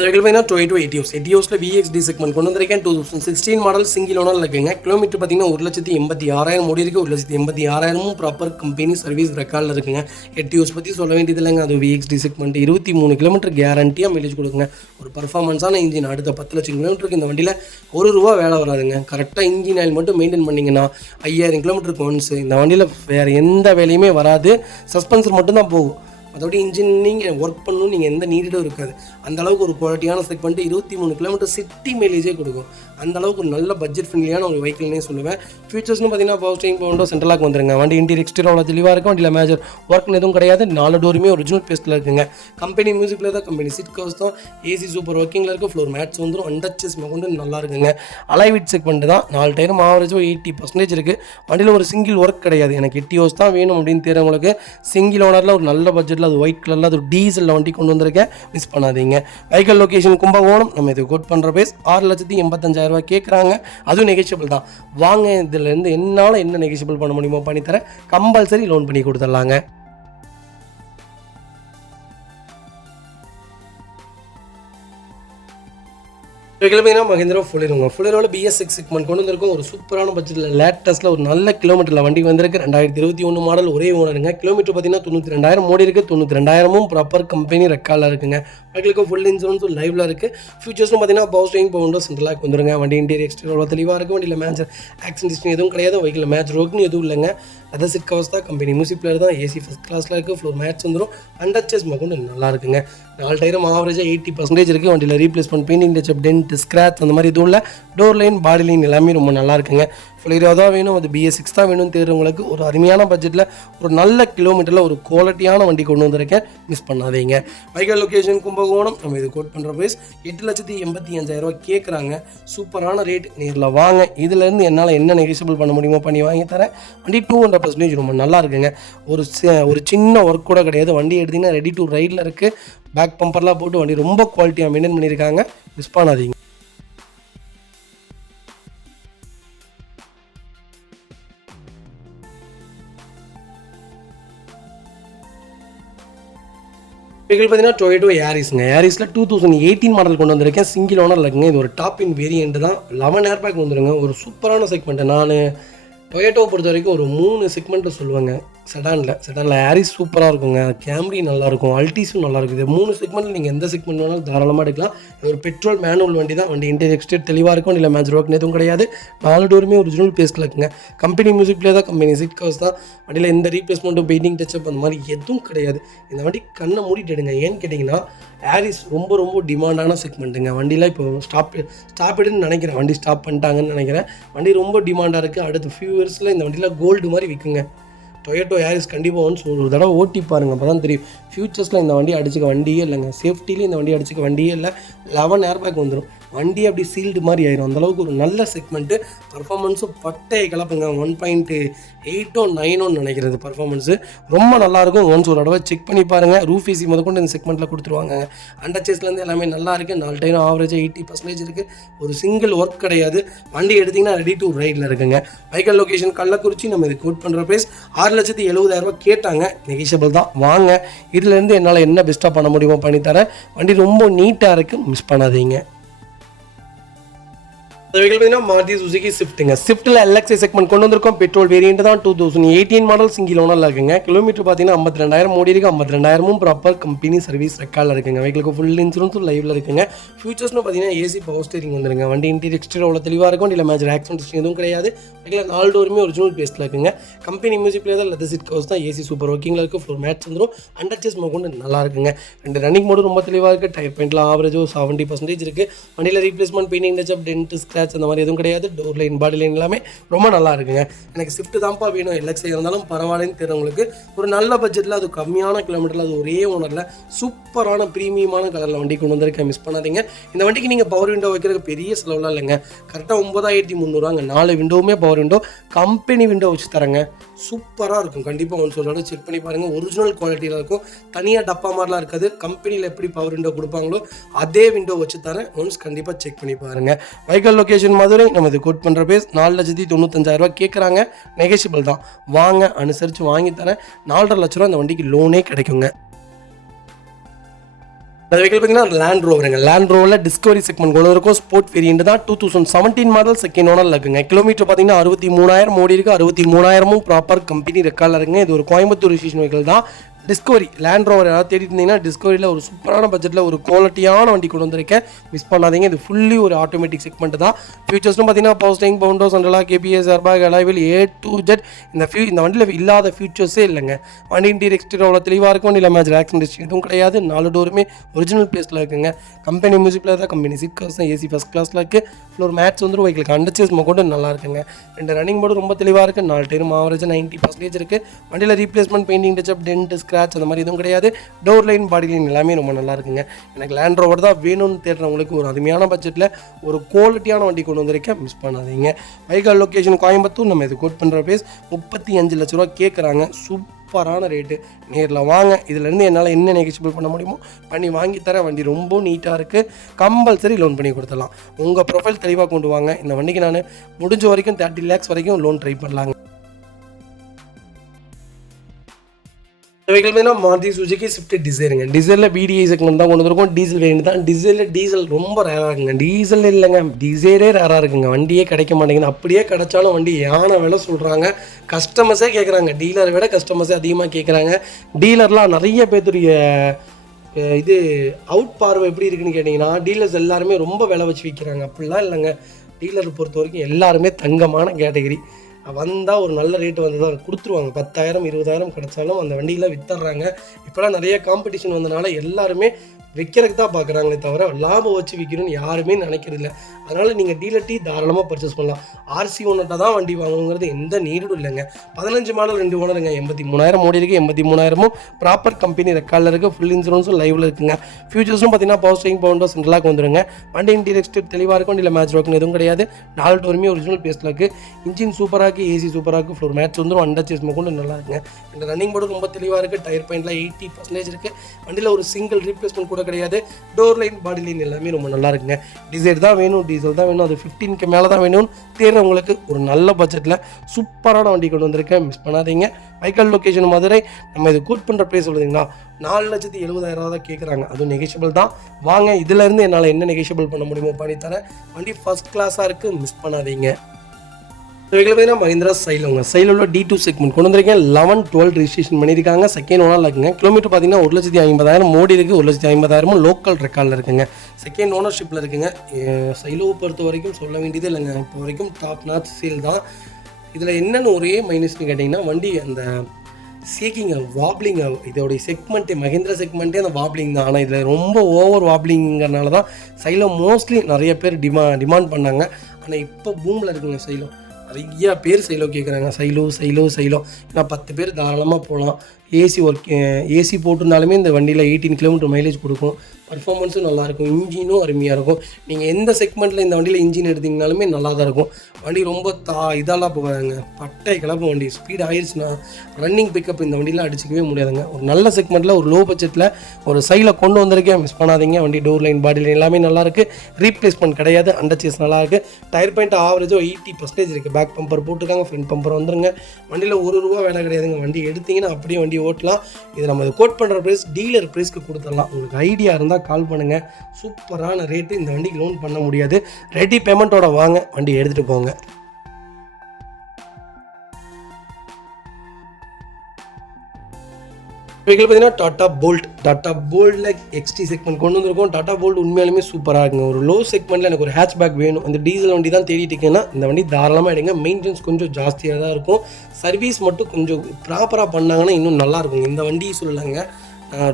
வெஹிக்கிள் பார்த்தீங்கன்னா Toyota Etios. Etiosல VXD செக்மெண்ட் கொண்டு வந்திருக்கேன். 2016 மாடல், சிங்கிள் ஓனரில் இருக்குங்க. கிலோமீட்டர் பார்த்தீங்கன்னா 1,86,000 ஓடி இருக்குது. 1,86,000 ப்ராப்பர் கம்பெனி சர்வீஸ் ரெக்கார்டில் இருக்குங்க. Etios பற்றி சொல்ல வேண்டியது இல்லைங்க. அது VXD செக்மெண்ட் 23 கிலோமீட்டர் கேரண்டியாக மைலேஜ் கொடுக்குங்க. ஒரு பர்ஃபார்மன்ஸான இன்ஜின். அடுத்த 10 லட்சம் கிலோமீட்டருக்கு இந்த வண்டியில் ₹1 வேலை வராதுங்க. கரெக்டாக இன்ஜின் ஆயில் மட்டும் மெயின்டைன் பண்ணிங்கன்னா 5000 கிலோமீட்டருக்கு ஒன்ஸ் இந்த வண்டியில் வேறு எந்த வேலையுமே வராது. சஸ்பென்சர் மட்டும்தான் போகும். அதோட இன்ஜின் நீங்கள் ஒர்க் பண்ணணும், நீங்கள் எந்த நீடும் இருக்காது. அந்தளவுக்கு ஒரு குவாலிட்டியான செக்மெண்ட். 23 கிலோமீட்டர் சிட்டி மைலேஜே கொடுக்கும். அந்தளவுக்கு ஒரு நல்ல பட்ஜெட் ஃப்ரெண்ட்லியான ஒரு வெஹிக்கிள்னே சொல்லுவேன். ஃபீச்சர்ஸ்னு பார்த்தீங்கன்னா பவர்ஸ்டீரிங், பவுண்டோ, சென்ட்ரலாக வந்துருங்க. வண்டி இன்டீரியர் எக்ஸ்டீரியர் அவ்வளோ தெளிவாக இருக்கும். வண்டியில் மேஜர் ஒர்க்னு எதுவும் கிடையாது. 4 டோருமே ஒரிஜினல் பேஸ்ட்டில் இருக்குங்க. கம்பெனி மியூசிக்கில் தான். கம்பெனி சீட் கவர்ஸ் தான். ஏசி சூப்பர் ஒர்க்கிங்கில் இருக்குது. ஃப்ளோர் மேட்ச் வந்துடும். அண்டர்ச்சேஸ் கொண்டு நல்லா இருக்குங்க. அலைவிட் செக்மெண்ட் தான். 4 டயரும் ஆவரேஜாக 80% இருக்குது. வண்டியில் ஒரு சிங்கிள் ஒர்க் கிடையாது. எனக்கு Etios தான் வேணும் அப்படின்னு தேர்றவங்களுக்கு சிங்கிள் ஓனரில் ஒரு நல்ல பட்ஜெட்டில், அது ஒயிட் கலரில், அது டீசலில் வண்டி கொண்டு வந்திருக்கேன். மிஸ் பண்ணாதீங்க. Vehicle location Kumbakonam. நம்ம இது கோட் பண்ணுற பேஸ் 6,85,000 கேட்குறாங்க. அதுவும் நெகோஷியபிள் தான். வாங்க, இதிலேருந்து என்னால் என்ன நெகோஷியபிள் பண்ண முடியுமோ பண்ணித்தரேன். கம்பல்சரி லோன் பண்ணி கொடுத்துடலாங்க. வெஹிக்கிள் பார்த்தீங்கன்னா மஹிந்திரா ஃபுல்லரோட BS6 செக்மெண்ட் கொண்டு வந்திருக்கும். ஒரு சூப்பரான பட்ஜெட்டில் லேட்டஸ்ட்டில் ஒரு நல்ல கிலோமீட்டரில் வண்டி வந்திருக்கு. 2021 மாடல், ஒரே ஓனருங்க. கிலோமீட்டர் பார்த்தீங்கன்னா 92,000 ஓடி இருக்குது. 92,000 ப்ராப்பர் கம்பெனி ரெக்கார்டில் இருக்குங்க. வெஹிக்கிளுக்கு ஃபுல் இன்சூரன்ஸும் லைவில் இருக்குது. ஃபியூச்சர்ஸ்னு பார்த்தீங்கன்னா power steering, power window, central lock வந்துருங்க. வண்டி இன்டீரியர் எக்ஸ்டீரியர் தெளிவாக இருக்குது. வண்டியில் மேஜர் ஆக்சிடென்ட் ஹிஸ்டரி எதுவும் கிடையாது. வெஹிக்கிள் மேஜர் ஒர்க்னு எதுவும் இல்லைங்க. லெதர் சீட் கவர்ஸ் தான், கம்பெனி மியூசிக் பிளேயர் தான், ஏசி ஃபஸ்ட் கிளாஸில் இருக்குது. ஃப்ளோர் மேட்ச் வந்துடும். அண்டர்ச்சேஸ் மகன் நல்லா இருக்குங்க. 4 டயரும் ஆவரேஜாக 80% இருக்குது. வண்டியில் replacement, painting touch up, dent, scratch அந்த மாதிரி எதுவும் இல்லை. டோர் லைன், பாடி லைன் எல்லாமே ரொம்ப நல்லா இருக்குங்க. ஃபுல்லரோ தான் வேணும், அது BS6 தான் வேணும்னு தேடுறவங்களுக்கு ஒரு அருமையான பட்ஜெட்டில் ஒரு நல்ல கிலோமீட்டரில் ஒரு குவாலிட்டியான வண்டி கொண்டு வந்திருக்கேன். மிஸ் பண்ணாதீங்க. Vehicle location Kumbakonam. நம்ம இது கோட் பண்ணுற ப்ரைஸ் 8,85,000 கேட்குறாங்க. சூப்பரான ரேட். நேரில் வாங்க. இதுலேருந்து என்னால் என்ன நெகோஷியபிள் பண்ண முடியுமோ பண்ணி வாங்கி தரேன். வண்டி 200% ரொம்ப நல்லா இருக்குங்க. ஒரு சின்ன ஒர்க் கூட கிடையாது. வண்டி எடுத்திங்கன்னா ரெடி டு ரைடில் இருக்குது. பேக் பம்பர்லாம் போட்டு வண்டி ரொம்ப குவாலிட்டியாக மெயின்டைன் பண்ணியிருக்காங்க. மிஸ் பண்ணாதீங்க. வெஹிக்கிள் பார்த்தீங்கன்னா டொயோட்டோ யாரிஸ்ங்க. யாரிஸில் 2018 மாடல் கொண்டு வந்திருக்கேன். சிங்கிள் ஓனர் இருக்குங்க. இது ஒரு டாப் இன் வேரியன்ட் தான். 11 ஏர் பேக் வந்துருங்க. ஒரு சூப்பரான செக்மெண்ட்டு. நான் டொயோட்டோவை பொறுத்த வரைக்கும் ஒரு 3 செக்மெண்ட்டு சொல்லுவேங்க. செடானில் யாரிஸ் சூப்பராக இருக்குங்க. கேம்ரி நல்லாயிருக்கும். அல்டிஸும் நல்லாயிருக்கும். இது 3 செக்மெண்ட்டில் நீங்கள் எந்த செக்மெண்ட் வேணாலும் தாராளமாக எடுக்கலாம். ஒரு பெட்ரோல் மேனுவல் வண்டி தான். வண்டி இன்டீரியர் எக்ஸ்டீரியர் தெளிவாக இருக்கும். இல்லை மேஜர் ஒர்க் எதுவும் கிடையாது. 4 டோருமே ஒரிஜினல் பேஸ்ட்டில் இருக்குங்க. கம்பெனி மியூசிக் பிளே தான், கம்பெனி சீட் கவர்ஸ் தான். வண்டியில் எந்த ரீப்ளேஸ்மெண்ட்டும், பெயிண்டிங் டச்சப் அந்த மாதிரி எதுவும் கிடையாது. இந்த வண்டி கண்ணை மூடிட்டு எடுங்க. ஏன்னு கேட்டிங்கன்னா யாரிஸ் ரொம்ப ரொம்ப டிமாண்டான செக்மெண்ட்டுங்க. வண்டியில் இப்போ ஸ்டாப்பிடுன்னு நினைக்கிறேன். வண்டி ஸ்டாப் பண்ணிட்டாங்கன்னு நினைக்கிறேன். வண்டி ரொம்ப டிமாண்டாக இருக்குது. அடுத்த ஃபியூ இயர்ஸில் இந்த வண்டியில் கோல்டு மாதிரி விற்குங்க. டொயோட்டோ யாரிஸ் கண்டிப்பாக ஒரு தடவை ஓட்டி பாருங்கள். அப்போ தான் தெரியும். ஃபியூச்சர்ஸில் இந்த வண்டி அடிச்சுக்க வண்டியே இல்லைங்க. சேஃப்டிலேயும் இந்த வண்டி அடிச்சுக்க வண்டியே இல்லை. 11 ஏர் பேக் வந்துடும். வண்டி அப்படி சீல்டு மாதிரி ஆயிரும். அந்தளவுக்கு ஒரு நல்ல செக்மெண்ட்டு. பர்ஃபார்மன்ஸும் பட்டையை கலப்புங்க. 1.8 9 நினைக்கிறது பர்ஃபார்மன்ஸு ரொம்ப நல்லாயிருக்கும். ஒன்ஸ் ஒரு தடவை செக் பண்ணி பாருங்கள். ரூஃப் ஏசி முதற்கொண்டு இந்த செக்மெண்ட்டில் கொடுத்துருவாங்க. அண்டர்ச்சேஸ்லேருந்து எல்லாமே நல்லா இருக்குது. 4 டயரும் ஆவரேஜாக 80% இருக்குது. ஒரு சிங்கிள் ஒர்க் கிடையாது. வண்டி எடுத்திங்கன்னா ரெடி டு ரைடில் இருக்குங்க. Vehicle location Kallakurichi. நம்ம இது கோட் பண்ணுற ப்ரைஸ் 6,70,000 கேட்டாங்க. நெகிஷியபிள் தான். வாங்க. இதுலேருந்து என்னால் என்ன பெஸ்ட்டாக பண்ண முடியுமோ பண்ணித்தரேன். வண்டி ரொம்ப நீட்டாக இருக்குது. மிஸ் பண்ணாதீங்க. வெஹிக்கிள் பார்த்தீங்கன்னா மாருதி சுசுகி ஸ்விஃப்ட்டுங்க. ஸ்விஃப்ட்டில் LXI செக்மெண்ட் கொண்டு வந்திருக்கோம். பெட்ரோல் வேரியன்ட் தான். 2018 மாடல், சிங்கிள் ஓனரில் இருக்குங்க. கிலோமீட்டர் பார்த்தீங்கன்னா 52,000 ஓடி இருக்குது. 52,000 ப்ராப்பர் கம்பெனி சர்வீஸ் ரெக்கார்டில் இருக்குங்க. வெஹிக்கிளுக்கு ஃபுல் இன்சூரன்ஸும் லைவில் இருக்குங்க. ஃபியூச்சர்ஸ்னு பார்த்தீங்கன்னா ஏசி பவர் ஸ்டீரிங் வந்துருங்க. வண்டி இன்டீரியர் எக்ஸ்டீரியர் அவ்வளோ தெளிவாக இருக்கும். இல்லை மேஜர் ஆக்சிடென்ட் ஹிஸ்டரி எதுவும் கிடையாது. வெஹிக்கிள் 4 டோருமே ஒரிஜினல் பேஸ்ட்டில் இருக்குங்க. கம்பெனி மியூசிக் பிளேயர் தான், லெதர் சீட் கவர்ஸ் தான், ஏசி சூப்பர் ஒர்க்கிங்கில் இருக்குது. ஃப்ளோர் மேட்ச் வந்துடும். அண்டர்ச்சேஸ் கொண்டு நல்லா இருக்குங்க. 2 ரன்னிங் மோடும் ரொம்ப தெளிவாக இருக்குது. டயர் பெயிண்ட்லாம் ஆவரேஜோ 70% இருக்குது. வண்டியில் replacement, painting touch up, dent, scratch அந்த மாதிரி எதுவும் கிடையாது. டோர் லைன், பாடி லைன் எல்லாமே ரொம்ப நல்லா இருக்குங்க. எனக்கு ஸ்விஃப்ட் தான்ப்பா வேணும், LXI இருந்தாலும் பரவாயில்லன்னு தெரிஞ்சவங்களுக்கு ஒரு நல்ல பட்ஜெட்டில், அது கம்மியான கிலோமீட்டரில், அது ஒரே ஓனரில் சூப்பரான ப்ரீமியமான கலரில் வண்டி கொண்டு வந்திருக்கேன். மிஸ் பண்ணாதீங்க. இந்த வண்டிக்கு நீங்கள் பவர் விண்டோ வைக்கிறதுக்கு பெரிய செலவுலாம் இல்லைங்க. கரெக்டாக 9,300 4 விண்டோவுமே பவர் விண்டோ, கம்பெனி விண்டோ வச்சு தரேங்க. சூப்பராக இருக்கும். கண்டிப்பாக ஒன்று சொல்கிறோட செக் பண்ணி பாருங்கள். ஒரிஜினல் குவாலிட்டியில் இருக்கும். தனியாக டப்பா மாதிரிலாம் இருக்காது. கம்பெனியில் எப்படி பவர் விண்டோ கொடுப்பாங்களோ அதே விண்டோ வச்சு தரேன். ஒன்ஸ் கண்டிப்பாக செக் பண்ணி பாருங்கள். Vehicle location Madurai. நம்ம இது கோட் பண்ணுற பேஸ் 4,95,000 கேட்குறாங்க. நெகோஷியபிள் தான். வாங்க, அனுசரித்து வாங்கி தரேன். 4.5 லட்ச ரூபா இந்த வண்டிக்கு லோனே கிடைக்குங்க. அந்த வெஹிக்கிள் பார்த்தீங்கன்னா லேண்ட் ரோவருங்க. லேண்ட் ரோவில் டிஸ்கவரி செக்மெண்ட் கொண்டு இருக்கும். ஸ்போர்ட் வேரியன்ட் தான். 2017 மாடல், செகண்ட் ஓனரில் இருக்குங்க. கிலோமீட்டர் பார்த்தீங்கன்னா 63,000 ஓடி இருக்குது. 63,000 ப்ராப்பர் கம்பெனி ரெக்கார்டில் இருக்குங்க. இது ஒரு கோயம்புத்தூர் ரிஜிஸ்ட்ரேஷன் வெஹிக்கிள் தான். டிஸ்கவரி லேண்ட் ரோவர் யாராவது தேடிட்டு இருந்தீங்கன்னா டிஸ்கவரியில் ஒரு சூப்பரான பட்ஜெட்டில் ஒரு குவாலிட்டியான வண்டி கொண்டு வந்திருக்கேன். மிஸ் பண்ணாதீங்க. இது ஃபுல்லி ஒரு ஆட்டோமேட்டிக் செக்மெண்ட் தான். ஃபியூச்சர்ஸ்னு பார்த்தீங்கன்னா power steering, power window, central lock, ABS, airbag, alloy wheel A to Z. இந்த வண்டியில் இல்லாத ஃபியூச்சர்ஸே இல்லைங்க. வண்டி இன்டீரியர் எக்ஸ்டீரியர் அவ்வளோ தெளிவாக இருக்கும். இல்லை மேஜர் ஆக்சிடென்ட் ஹிஸ்டரி எதுவும் கிடையாது. 4 டோருமே ஒரிஜினல் பிளேஸில் இருக்குங்க. கம்பெனி மியூசிக் பிளேயர் தான், கம்பெனி சீட் கவர்ஸ் தான், ஏசி ஃபஸ்ட் கிளாஸில் இருக்குது. ஃப்ளோர் மேட்ச் வந்துடும். வெஹிக்கிளுக்கு அண்டர்ச்சேஸ் கொண்டு நல்லா இருக்குங்க. 2 ரன்னிங் போர்டு ரொம்ப தெளிவாக இருக்குது. 4 டயரும் ஆவரேஜாக 90% இருக்குது. வண்டியில் replacement, painting touch up, dent, scratch அந்த மாதிரி எதுவும் கிடையாது. டோர் லைன், பாடி லைன் எல்லாமே ரொம்ப நல்லா இருக்குங்க. எனக்கு லேண்ட் ரோவர் தான் வேணும்னு தேடுறவங்களுக்கு ஒரு அருமையான பட்ஜெட்டில் ஒரு குவாலிட்டியான வண்டி கொண்டு வந்திருக்கேன். மிஸ் பண்ணாதீங்க. Vehicle location Coimbatore. நம்ம இது கோட் பண்ணுற பேஸ் 35 லட்ச ரூபா கேட்குறாங்க. சூப்பரான ரேட்டு. நேரில் வாங்க. இதிலேருந்து என்னால் என்ன நெகோஷியபிள் பண்ண முடியுமோ பண்ணி வாங்கி தரேன். வண்டி ரொம்ப நீட்டாக இருக்குது. கம்பல்சரி லோன் பண்ணி கொடுத்துடலாம். உங்கள் ப்ரொஃபைல் தெளிவாக கொண்டு வாங்க. இந்த வண்டிக்கு நான் முடிஞ்ச வரைக்கும் 30 lakhs வரைக்கும் லோன் ட்ரை பண்ணலாங்க. வெஹிக்கிள் பார்த்தீங்கன்னா மாருதி சுஜுகி ஸ்விஃப்ட் டிசைருங்க. டிசைரில் பிடிஐ செக்மெண்ட் தான் கொண்டு வந்திருக்கோம். டீசல் வேணும் தான். டீசல் ரொம்ப ரேராக இருக்குங்க. டீசல் இல்லைங்க, டிசைரே ரேராக இருக்குங்க. வண்டியே கிடைக்க மாட்டேங்குது. அப்படியே கிடைச்சாலும் வண்டி யானை விலை சொல்கிறாங்க. கஸ்டமர்ஸே கேட்குறாங்க. டீலரை விட கஸ்டமர்ஸே அதிகமாக கேட்குறாங்க. டீலர்லாம் நிறைய பேர்த்துடைய இது அவுட் பார்வை எப்படி இருக்குன்னு கேட்டிங்கன்னா, டீலர்ஸ் எல்லாருமே ரொம்ப விலை வச்சு விற்கிறாங்க. அப்படிலாம் இல்லைங்க. டீலரை பொறுத்த வரைக்கும் எல்லாருமே தங்கமான கேட்டகரி. வந்தால் ஒரு நல்ல ரேட்டு வந்து தான் கொடுத்துருவாங்க. 10,000 20,000 கிடச்சாலும் அந்த வண்டியில் விற்றுறாங்க. இப்போலாம் நிறைய காம்படிஷன் வந்தனால எல்லாருமே விற்கிறதுக்கு தான் பார்க்குறாங்களே தவிர லாபம் வச்சு விற்கணும்னு யாருமே நினைக்கிறதில்ல. அதனால் நீங்கள் டீலர் தாராளமாக பர்ச்சேஸ் பண்ணலாம். ஆர்சி ஓனர்கிட்ட தான் வண்டி வாங்கணுங்கிறது எந்த நீடும் இல்லைங்க. 15 மாடல் 2 ஓனருங்க. 83,000 ஓடி இருக்குது. 83,000 ப்ராப்பர் கம்பெனி ரெக்கார்டில் இருக்குது. ஃபுல் இன்சூரன்ஸும் லைவில் இருக்குங்க. ஃபியூச்சர்ஸும் பார்த்தீங்கன்னா பவர் ஸ்டீரிங் பவுண்டோ சென்ட்ரலாக வந்துருங்க. வண்டி இன்டீரியர் எக்ஸ்டீரியர் தெளிவாக இருக்கும். இல்லை மேட்ச் ஒர்க்குன்னு எதுவும் கிடையாது. 4 டோருமே ஒரிஜினல் பேஸ்ட்டில் இருக்குது. இன்ஜின் சூப்பராக இருக்குது. ஏசி சூப்பராக இருக்குது. ஃப்ளோர் மேட்ச் வந்துடும். அண்டர்ச்சேஸ் கொண்டு நல்லா இருக்குங்க. இந்த ரன்னிங் போர்டு ரொம்ப தெளிவாக இருக்குது. டயர் பாயிண்ட்லாம் 80% இருக்குது. வண்டியில் ஒரு சிங்கிள் ரீப்ளேஸ்மெண்ட் கூட கிடையாது. டோர் லைன் பாடி லைன் எல்லாமே ரொம்ப நல்லா இருக்குங்க. டிசைர் தான் வேணும், டீசல் தான் வேணும், அது 15K மேலே தான் வேணும்னு தேர்றவங்களுக்கு ஒரு நல்ல பட்ஜெட்டில் சூப்பரான வண்டி கொண்டு வந்திருக்கேன். மிஸ் பண்ணாதீங்க. Vehicle location Madurai. நம்ம இது கூட் பண்ணுற ப்ரைஸ் சொல்லுறீங்களா, 4,70,000 தான் கேட்குறாங்க. அதுவும் நெகோஷியபிள் தான். வாங்க, இதிலேருந்து என்னால் என்ன நெகோஷியபிள் பண்ண முடியுமோ பண்ணித்தரேன். வண்டி ஃபஸ்ட் கிளாஸாக இருக்குது, மிஸ் பண்ணாதீங்க. வெஹிக்கிள் பார்த்தீங்கன்னா மஹிந்திரா சைலோங்க. சைலோவில் D2 செக்மெண்ட் கொண்டு வந்திருக்கேன். 11-12 ரிஜிஸ்ட்ரேஷன் பண்ணியிருக்காங்க. செகண்ட் ஓனர் இருக்குங்க. கிலோமீட்டர் பார்த்தீங்கன்னா 1,50,000 மோடி இருக்குது. 1,50,000 லோக்கல் ரெக்கார்டில் இருக்குங்க. செகண்ட் ஓனர்ஷிப்பில் இருக்குங்க. சைலோவை பொறுத்த வரைக்கும் சொல்ல வேண்டியதே இல்லைங்க. இப்போ வரைக்கும் டாப் நாச் சேல் தான். இதில் என்னென்னு ஒரே மைனஸ்னு கேட்டிங்கன்னா, வண்டி அந்த சேக்கிங் வாப்ளிங் இதோடைய செக்மெண்ட்டே மஹிந்திரா செக்மெண்ட்டே அந்த வாப்ளிங் தான். ஆனால் இதில் ரொம்ப ஓவர் வாப்ளிங்கிறனால தான் சைலோ மோஸ்ட்லி நிறைய பேர் டிமாண்ட் பண்ணாங்க. ஆனால் இப்போ பூமில் இருக்குங்க சைலோ. நிறையா பேர் சைலோ கேட்குறாங்க. சைலோ ஏன்னா 10 பேர் தாராளமாக போகலாம். ஏசி போட்டிருந்தாலுமே இந்த வண்டியில் 18 கிலோமீட்டர் மைலேஜ் கொடுக்கும். பர்ஃபார்மன்ஸும் நல்லாயிருக்கும். இன்ஜினும் அருமையாக இருக்கும். நீங்கள் எந்த செக்மெண்ட்டில் இந்த வண்டியில் இன்ஜின் எடுத்திங்கனாலுமே நல்லா தான் இருக்கும். வண்டி ரொம்ப இதெல்லாம் போகாதுங்க. பட்டை கிளப்பு வண்டி. ஸ்பீட் ஆயிடுச்சுன்னா ரன்னிங் பிக்கப் இந்த வண்டியில் அடிச்சிக்கவே முடியாதுங்க. ஒரு நல்ல செக்மெண்ட்டில் ஒரு லோ பட்ஜெட்டில் ஒரு சைடில் கொண்டு வந்திருக்கேன். மிஸ் பண்ணாதீங்க. வண்டி டோர் லைன் பாடி லைன் எல்லாமே நல்லாயிருக்கு. ரீப்ளேஸ்மெண்ட் கிடையாது. அண்டர்ச்சேஸ் நல்லாயிருக்கு. டயர் பாயிண்ட் ஆவரேஜோ 80% இருக்குது. பேக் பம்பர் போட்டுருக்காங்க. ஃப்ரண்ட் பம்பர் வந்துருங்க. வண்டியில் ₹1 வேலை கிடையாதுங்க. வண்டி எடுத்திங்கன்னா அப்படியே வண்டி ஓட்டலாம். இது நம்ம இது கோட் பண்ணுற ப்ரைஸ் டீலர் ப்ரைஸ்க்கு கொடுத்துடலாம். உங்களுக்கு ஐடியா இருந்தால் கால் பண்ணுங்கள். சூப்பரான ரேட்டு. இந்த வண்டிக்கு லோன் பண்ண முடியாது. ரெடி பேமெண்ட்டோட வாங்க, வண்டி எடுத்துகிட்டு போங்க. வெஹிக்கிள் பார்த்தீங்கன்னா டாட்டா போல்ட்டில் XT செக்மெண்ட் கொண்டு வந்திருக்கோம். டாட்டா போல்ட் உண்மையாலுமே சூப்பராக இருக்குங்க. ஒரு லோ செக்மெண்ட்டில் எனக்கு ஒரு ஹேட்ச்பேக் வேணும். அந்த டீசல் வண்டி தான் தேடிட்டு இருக்கேன்னா இந்த வண்டி தாராளமாக எடுங்க. மெயின்டெனன்ஸ் கொஞ்சம் ஜாஸ்தியாக தான் இருக்கும். சர்வீஸ் மட்டும் கொஞ்சம் ப்ராப்பராக பண்ணாங்கன்னா இன்னும் நல்லாயிருக்கும். இந்த வண்டி சொல்லலைங்க,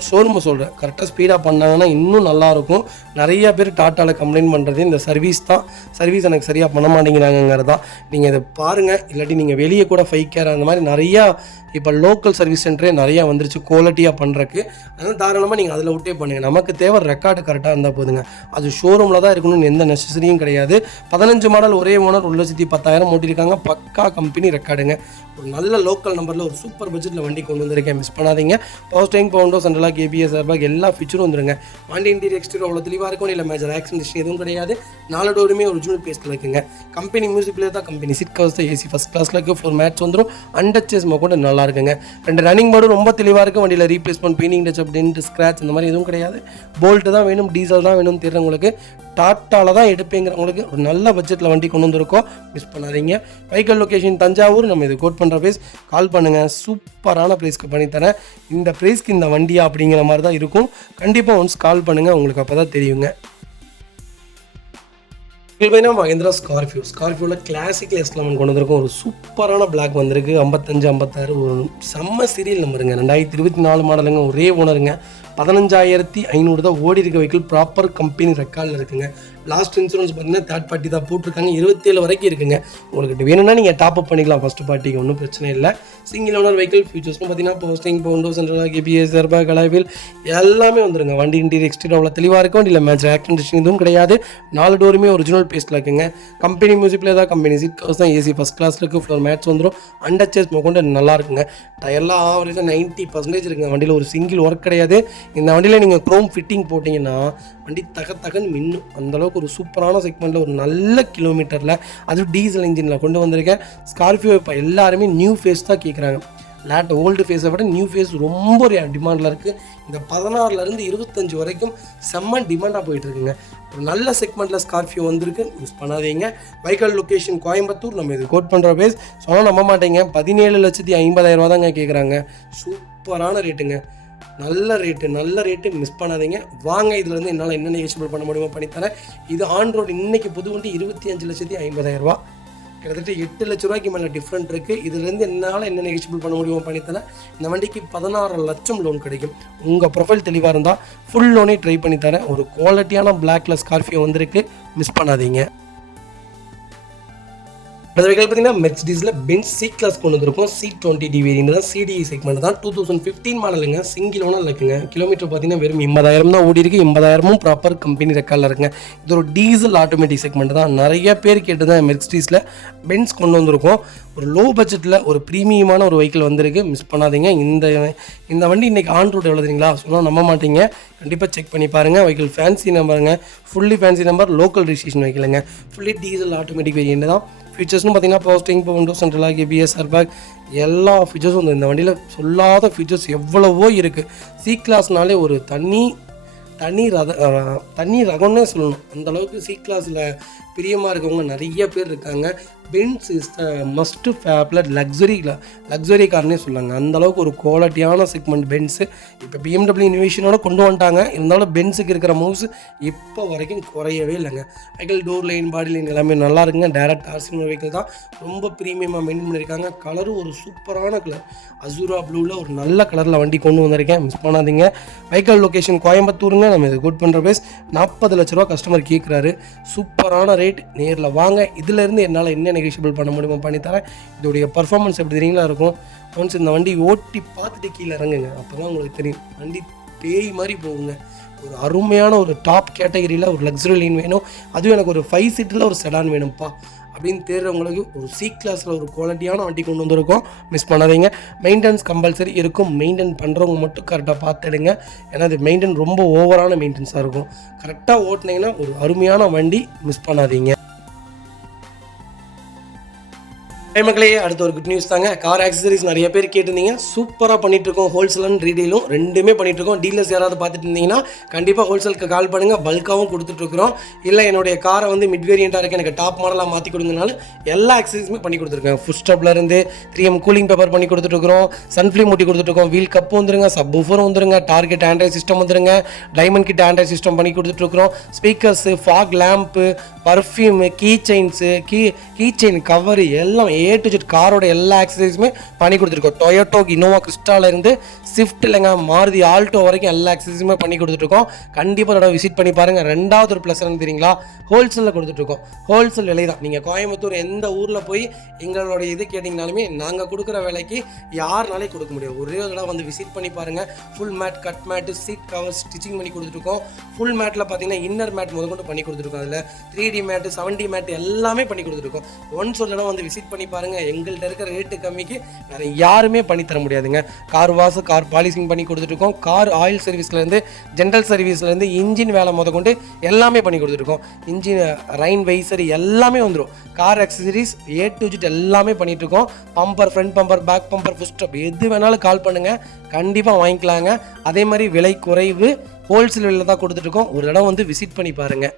ஷோரூமை சொல்கிறேன். கரெக்டாக ஸ்பீடாக பண்ணாங்கன்னா இன்னும் நல்லாயிருக்கும். நிறையா பேர் டாட்டாவில் கம்ப்ளைண்ட் பண்ணுறது இந்த சர்வீஸ் தான். சர்வீஸ் எனக்கு சரியாக பண்ண மாட்டேங்கிறாங்கிறது தான். நீங்கள் இதை பாருங்கள். இல்லாட்டி நீங்கள் வெளியே கூட 5K அந்த மாதிரி நிறையா இப்போ லோக்கல் சர்வீஸ் சென்டரே நிறையா வந்துருச்சு குவாலிட்டியாக பண்ணுறக்கு. அதனால் தாராளமாக நீங்கள் அதில் விட்டே பண்ணுங்கள். நமக்கு தேவை ரெக்கார்டு கரெக்டாக இருந்தால் போதுங்க. அது ஷோரூமில் தான் இருக்கணும்னு எந்த நெசசரியும் கிடையாது. 15 மாடல் ஒரே ஓனர் 1,10,000 ஓட்டியிருக்காங்க. பக்கா கம்பெனி ரெக்கார்டுங்க. ஒரு நல்ல லோக்கல் நம்பரில் ஒரு சூப்பர் பட்ஜெட்டில் வண்டி கொண்டு வந்திருக்கேன். மிஸ் பண்ணாதீங்க. Power steering power window central lock ABS airbag எல்லா ஃபீச்சரும் வந்துருங்க. வண்டி இன்டீரியர் எக்ஸ்டீரியர் அவ்வளோ தெளிவாக இருக்கும். இல்லை மேஜர் ஆக்சிடென்ட் எதுவும் கிடையாது. 4 டோருமே ஒரிஜினல் பேஸ்ட்டில் இருக்குங்க. கம்பெனி மியூசிக் பிளேயர் தான். கம்பெனி சீட் கவர்ஸ் தான். ஏசி ஃபஸ்ட் கிளாஸில் இருக்குது. ஃப்ளோர் மேட்ச் வந்துடும். அண்டர்ச்சேஸ் கூட நல்லா இருக்குங்க. 2 ரன்னிங் போர்டும் ரொம்ப தெளிவாக இருக்குது. வண்டியில் replacement painting touch dent scratch இந்த மாதிரி எதுவும் கிடையாது. போல்ட்டு தான் வேணும், டீசல் தான் வேணும்னு தெரிறவங்களுக்கு, டாட்டாவில் தான் எடுப்பேங்கிறவங்களுக்கு ஒரு நல்ல பட்ஜெட்டில் வண்டி கொண்டு வந்திருக்கோம். மிஸ் பண்ணாதீங்க. Vehicle location Thanjavur. நம்ம இது கோட் பண்ணுற ப்ரைஸ் கால் பண்ணுங்கள். சூப்பரான ப்ரைஸ்க்கு பண்ணித்தரேன். இந்த ப்ரைஸ்க்கு இந்த வண்டியா அப்படிங்கிற மாதிரி தான் இருக்கும். கண்டிப்பாக ஒன்ஸ் கால் பண்ணுங்கள். உங்களுக்கு அப்போ தான் தெரியுங்க. மஹிந்திரா ஸ்கார்பியோவில் கிளாசிக் எஸ்லாமன் கொண்டு வந்திருக்கும். ஒரு சூப்பரான பிளாக் வந்திருக்கு. 55 56 ஒரு செம்ம சீரியல் நம்பருங்க. 2024 மாடலுங்க. ஒரே ஓனருங்க. 15,500 தான் ஓடி இருக்க வெஹிக்கிள். ப்ராப்பர் கம்பெனி ரெக்கார்டில் இருக்குங்க. லாஸ்ட் இன்சூரன்ஸ் பார்த்தீங்கன்னா தேர்ட் பார்ட்டி தான் போட்டிருக்காங்க. 27 வரைக்கும் இருக்குங்க. உங்களுக்கு வேணும்னா நீங்கள் டாப் அப் பண்ணிக்கலாம். ஃபஸ்ட்டு பார்ட்டிக்கு ஒன்றும் பிரச்சனை இல்லை. Single owner vehicle. ஃபியூச்சர்ஸ்னு பார்த்தீங்கன்னா power steering power window central lock ABS airbag alloy wheel எல்லாமே வந்துருங்க. வண்டி இன்டீரியர் எக்ஸ்டீரியர் அவ்வளோ தெளிவாக இருக்கும். வண்டியில் மேட்ச் ஆக்சிடென்ட் எதுவும் கிடையாது. 4 டோருமே ஒரிஜினல் பேஸ்ட்டில் இருக்குங்க. கம்பெனி மியூசிக்கில் தான். கம்பெனி சீட் கவர்ஸ் தான். ஏசி ஃபஸ்ட் கிளாஸில் இருக்குது. ஃப்ளோர் மேட்ச் வந்துடும். அண்டர்ச்சேஸ் கொண்டு நல்லா இருக்குங்க. டயர்லாம் ஆவரேஜாக 90% இருக்குங்க. வண்டியில் ஒரு சிங்கிள் ஒர்க் கிடையாது. இந்த வண்டியில் நீங்கள் க்ரோம் ஃபிட்டிங் போட்டிங்கன்னா வண்டி தகன்னு மின்னும். அந்தளவுக்கு ஒரு சூப்பரான செக்மெண்ட்டில் ஒரு நல்ல கிலோமீட்டரில் அது டீசல் இன்ஜினில் கொண்டு வந்திருக்கேன். ஸ்கார்பியோ இப்போ எல்லாருமே நியூ ஃபேஸ் தான் கேட்குறாங்க. ஓல்டு ஃபேஸை விட நியூ ஃபேஸ் ரொம்ப டிமாண்டில் இருக்குது. இந்த 16லேருந்து 25 வரைக்கும் செம்ம டிமாண்டாக போயிட்டுருக்குங்க. ஒரு நல்ல செக்மெண்ட்டில் ஸ்கார்பியோ வந்திருக்கு, மிஸ் பண்ணாதீங்க. Vehicle location Coimbatore. நம்ம இது கோட் பண்ணுற பேஸ் சொன்னால் நம்ப மாட்டேங்க, 17,50,000 தாங்க கேட்குறாங்க. சூப்பரான ரேட்டுங்க, நல்ல ரேட்டு மிஸ் பண்ணாதீங்க. வாங்க, இதில் வந்து என்னால் என்ன நெகோஷியபிள் பண்ண முடியுமோ பண்ணித்தரேன். இது ஆன் ரோடு இன்றைக்கி புது வண்டி 25,50,000, கிட்டத்தட்ட 8 லட்ச ரூபாய்க்கு மேலே டிஃப்ரெண்ட் இருக்குது. இதுலேருந்து என்னால் என்ன நெகோஷியபிள் பண்ண முடியுமோ பண்ணித்தரேன். இந்த வண்டிக்கு 16 லட்சம் லோன் கிடைக்கும். உங்கள் ப்ரொஃபைல் தெளிவாக இருந்தால் ஃபுல் லோனே ட்ரை பண்ணித்தரேன். ஒரு குவாலிட்டியான பிளாக்ல ஸ்கார்பியோ வந்திருக்கு, மிஸ் பண்ணாதீங்க. அது வரைக்கும் பார்த்தீங்கன்னா மெர்சிடிஸில் பென்ஸ் சி கிளாஸ் கொண்டு வந்திருக்கும். C20D வேரியன்ட் தான், CDI செக்மெண்ட் தான், 2015 மாடலுங்க, சிங்கிள் ஓனர் இருக்குங்க. கிலோமீட்டர் பார்த்தீங்கன்னா வெறும் 80,000 தான் ஓடி இருக்குது. 80,000 ப்ராப்பர் கம்பெனி ரெக்கார்டில் இருக்குங்க. இது ஒரு டீசல் ஆட்டோமேட்டிக் செக்மெண்ட் தான். நிறைய பேர் கேட்டு தான் மெர்சிடிஸில் பென்ஸ் கொண்டு வந்திருக்கோம். ஒரு லோ பட்ஜெட்டில் ஒரு ப்ரீமியமான ஒரு வெஹிக்கிள் வந்திருக்கு, மிஸ் பண்ணாதீங்க. இந்த வண்டி இன்றைக்கி ஆன் ரோடு எவ்வளோ தெரியுங்களா? சொன்னால் நம்ப மாட்டீங்க, கண்டிப்பாக செக் பண்ணி பாருங்கள். வெஹிக்கிள் ஃபேன்சி நம்பருங்க, fully fancy number, local registration வெஹிக்கிளுங்க. ஃபுல்லி டீசல் ஆட்டோமேட்டிக் வேரியன்ட் தான். ஃபீச்சர்ஸ்னு பார்த்தீங்கன்னா பவர் இப்போ window central lock, ABS, airbag, எல்லா ஃபீச்சர்ஸும் வந்து இந்த வண்டியில் சொல்லாத ஃபீச்சர்ஸ் எவ்வளவோ இருக்குது. சி கிளாஸ்னாலே ஒரு தனி ரகம்னே சொல்லணும். அந்தளவுக்கு சி கிளாஸில் பிரியமாக இருக்கவங்க நிறைய பேர் இருக்காங்க. Benz is the must favourite luxury கார்னே சொல்லாங்க. அந்தளவுக்கு ஒரு குவாலிட்டியான செக்மெண்ட் பென்ஸு. இப்போ BMW இனோவேஷனோட கொண்டு வந்துட்டாங்க. இருந்தாலும் பென்ஸுக்கு இருக்கிற மூவ்ஸ் இப்போ வரைக்கும் குறையவே இல்லைங்க. Vehicle door line, body line எல்லாமே நல்லா இருக்குங்க. டேரக்ட் ஆர்சின் வெஹிக்கிள் தான், ரொம்ப ப்ரீமியமாக மெயின்டைன் பண்ணியிருக்காங்க. கலரும் ஒரு சூப்பரான கலர், அசூரா ப்ளூவில் ஒரு நல்ல கலரில் வண்டி கொண்டு வந்திருக்கேன், மிஸ் பண்ணாதீங்க. வெஹிக்கிள் லொக்கேஷன் கோயம்புத்தூருங்க. நம்ம இது குட் பண்ணுற பேஸ் 40 லட்ச ரூபா கஸ்டமர் கேட்குறாரு. சூப்பரான ரேட், நேரில் வாங்க. இதிலேருந்து என்னால் என்ன நெகோஷியபிள் பண்ண முடியுமோ பண்ணித்தரேன். இதோடைய பர்ஃபார்மன்ஸ் எப்படி தெரியுங்களா இருக்கும்? ஒன்ஸ் இந்த வண்டி ஓட்டி பார்த்துட்டு கீழே இறங்குங்க, அப்போ தான் உங்களுக்கு தெரியும். வண்டி பேய் மாதிரி போகுங்க. ஒரு அருமையான ஒரு டாப் கேட்டகரியில் ஒரு லக்ஸரி லைன் வேணும், அதுவும் எனக்கு ஒரு 5 சீட்டில் ஒரு செடான் வேணும்ப்பா அப்படின்னு தேடுறவங்களுக்கு ஒரு சி கிளாஸில் ஒரு குவாலிட்டியான வண்டி கொண்டு வந்திருக்கோம், மிஸ் பண்ணாதீங்க. மெயின்டெனன்ஸ் கம்பல்சரி இருக்கும். மெயின்டைன் பண்ணுறவங்க மட்டும் கரெக்டாக பார்த்துடுங்க. ஏன்னா அது மெயின்டைன் ரொம்ப ஓவரான மெயின்டெனன்ஸாக இருக்கும். கரெக்டாக ஓட்டினீங்கன்னா ஒரு அருமையான வண்டி, மிஸ் பண்ணாதீங்க. மக்களே, அடுத்த ஒரு குட் நியூஸ் தாங்க. கார் ஆக்சசரிஸ் நிறைய பேர் கேட்டிருந்தீங்க, சூப்பராக பண்ணிகிட்ருக்கோம். ஹோல்சேல் அண்ட் ரீடெயிலும் ரெண்டுமே பண்ணிகிட்ருக்கோம். டீலர்ஸ் யாராவது பார்த்துட்டு இருந்தீங்கன்னா கண்டிப்பாக ஹோல்சேலுக்கு கால் பண்ணுங்கள், பல்காகவும் கொடுத்துட்ருக்குறோம். இல்லை என்னுடைய காரை வந்து மிட் வேரியண்ட்டாக இருக்குது, எனக்கு டாப் மாடலாக மாற்றி கொடுங்கனாலும் எல்லா ஆக்சசரிஸுமே பண்ணி கொடுத்துருக்கேன். ஃபுட் ஸ்டப்லேருந்து 3M கூலிங் பேப்பர் பண்ணி கொடுத்துட்ருக்குறோம், சன்ஃப்ளேம் ஊட்டி கொடுத்துட்ருக்கோம், வீல் கப்பு வந்துருங்க, சப் ஊஃபரும் வந்துருங்க, டார்கெட் ஆண்ட்ராய்ட் சிஸ்டம் வந்துருங்க, டைமண்ட் கிட் ஆண்ட்ராய்ட் சிஸ்டம் பண்ணி கொடுத்துட்ருக்குறோம். Speakers, fog lamp, perfume, key chains, key chain cover எல்லாம் A to Z காரோட எல்லா ஆக்சசரிஸுமே பண்ணி கொடுத்துருக்கோம். டொயோட்டோ இனோவா கிறிஸ்டாலேருந்து ஸ்விஃப்ட் இல்லைங்க, மாருதி ஆல்டோ வரைக்கும் எல்லா ஆக்சசரிஸுமே பண்ணி கொடுத்துட்ருக்கோம். கண்டிப்பாக அதோட விசிட் பண்ணி பாருங்கள். ரெண்டாவது ஒரு ப்ளஸ் என்ன தெரியுங்களா? ஹோல்சேலில் கொடுத்துட்ருக்கோம். ஹோல்சேல் விலை தான். நீங்கள் கோயம்புத்தூர் எந்த ஊரில் போய் எங்களோட இது கேட்டிங்கனாலுமே நாங்கள் கொடுக்குற விலைக்கு யாருனாலே கொடுக்க முடியாது. ஒரே தடவை வந்து விசிட் பண்ணி பாருங்கள். Full mat, cut mat, seat cover stitching பண்ணி கொடுத்துருக்கோம். ஃபுல் மேட்டில் பார்த்தீங்கன்னா இன்னர் மேட் முதற்கொண்டு பண்ணி கொடுத்துருக்கோம். அதில் 3D மேட்டு, 7D மேட்டு எல்லாமே பண்ணி கொடுத்துருக்கோம். ஒன்ஸ் ஒரு தடவை வந்து விசிட் பண்ணி பாருங்கள். எங்கள்கிட்ட இருக்கிற ரேட்டு கம்மிக்கு வேறு யாருமே பண்ணி தர முடியாதுங்க. கார் வாஷ், கார் பாலிசிங் பண்ணி கொடுத்துருக்கோம். கார் ஆயில் சர்வீஸ்லேருந்து, ஜென்ரல் சர்வீஸ்லேருந்து, இன்ஜின் வேலை முதற்கொண்டு எல்லாமே பண்ணி கொடுத்துருக்கோம். இன்ஜின் ரைன் வைசர் எல்லாமே வந்துடும். Car accessories A to Z எல்லாமே பண்ணிகிட்ருக்கோம். Bumper, front bumper, back bumper, foot step எது வேணாலும் கால் பண்ணுங்கள், கண்டிப்பாக வாங்கிக்கலாங்க. அதே மாதிரி விலை குறைவு, ஹோல்சேல் விலையில் தான் கொடுத்துட்ருக்கோம். ஒரு இடம் வந்து விசிட் பண்ணி பாருங்கள்.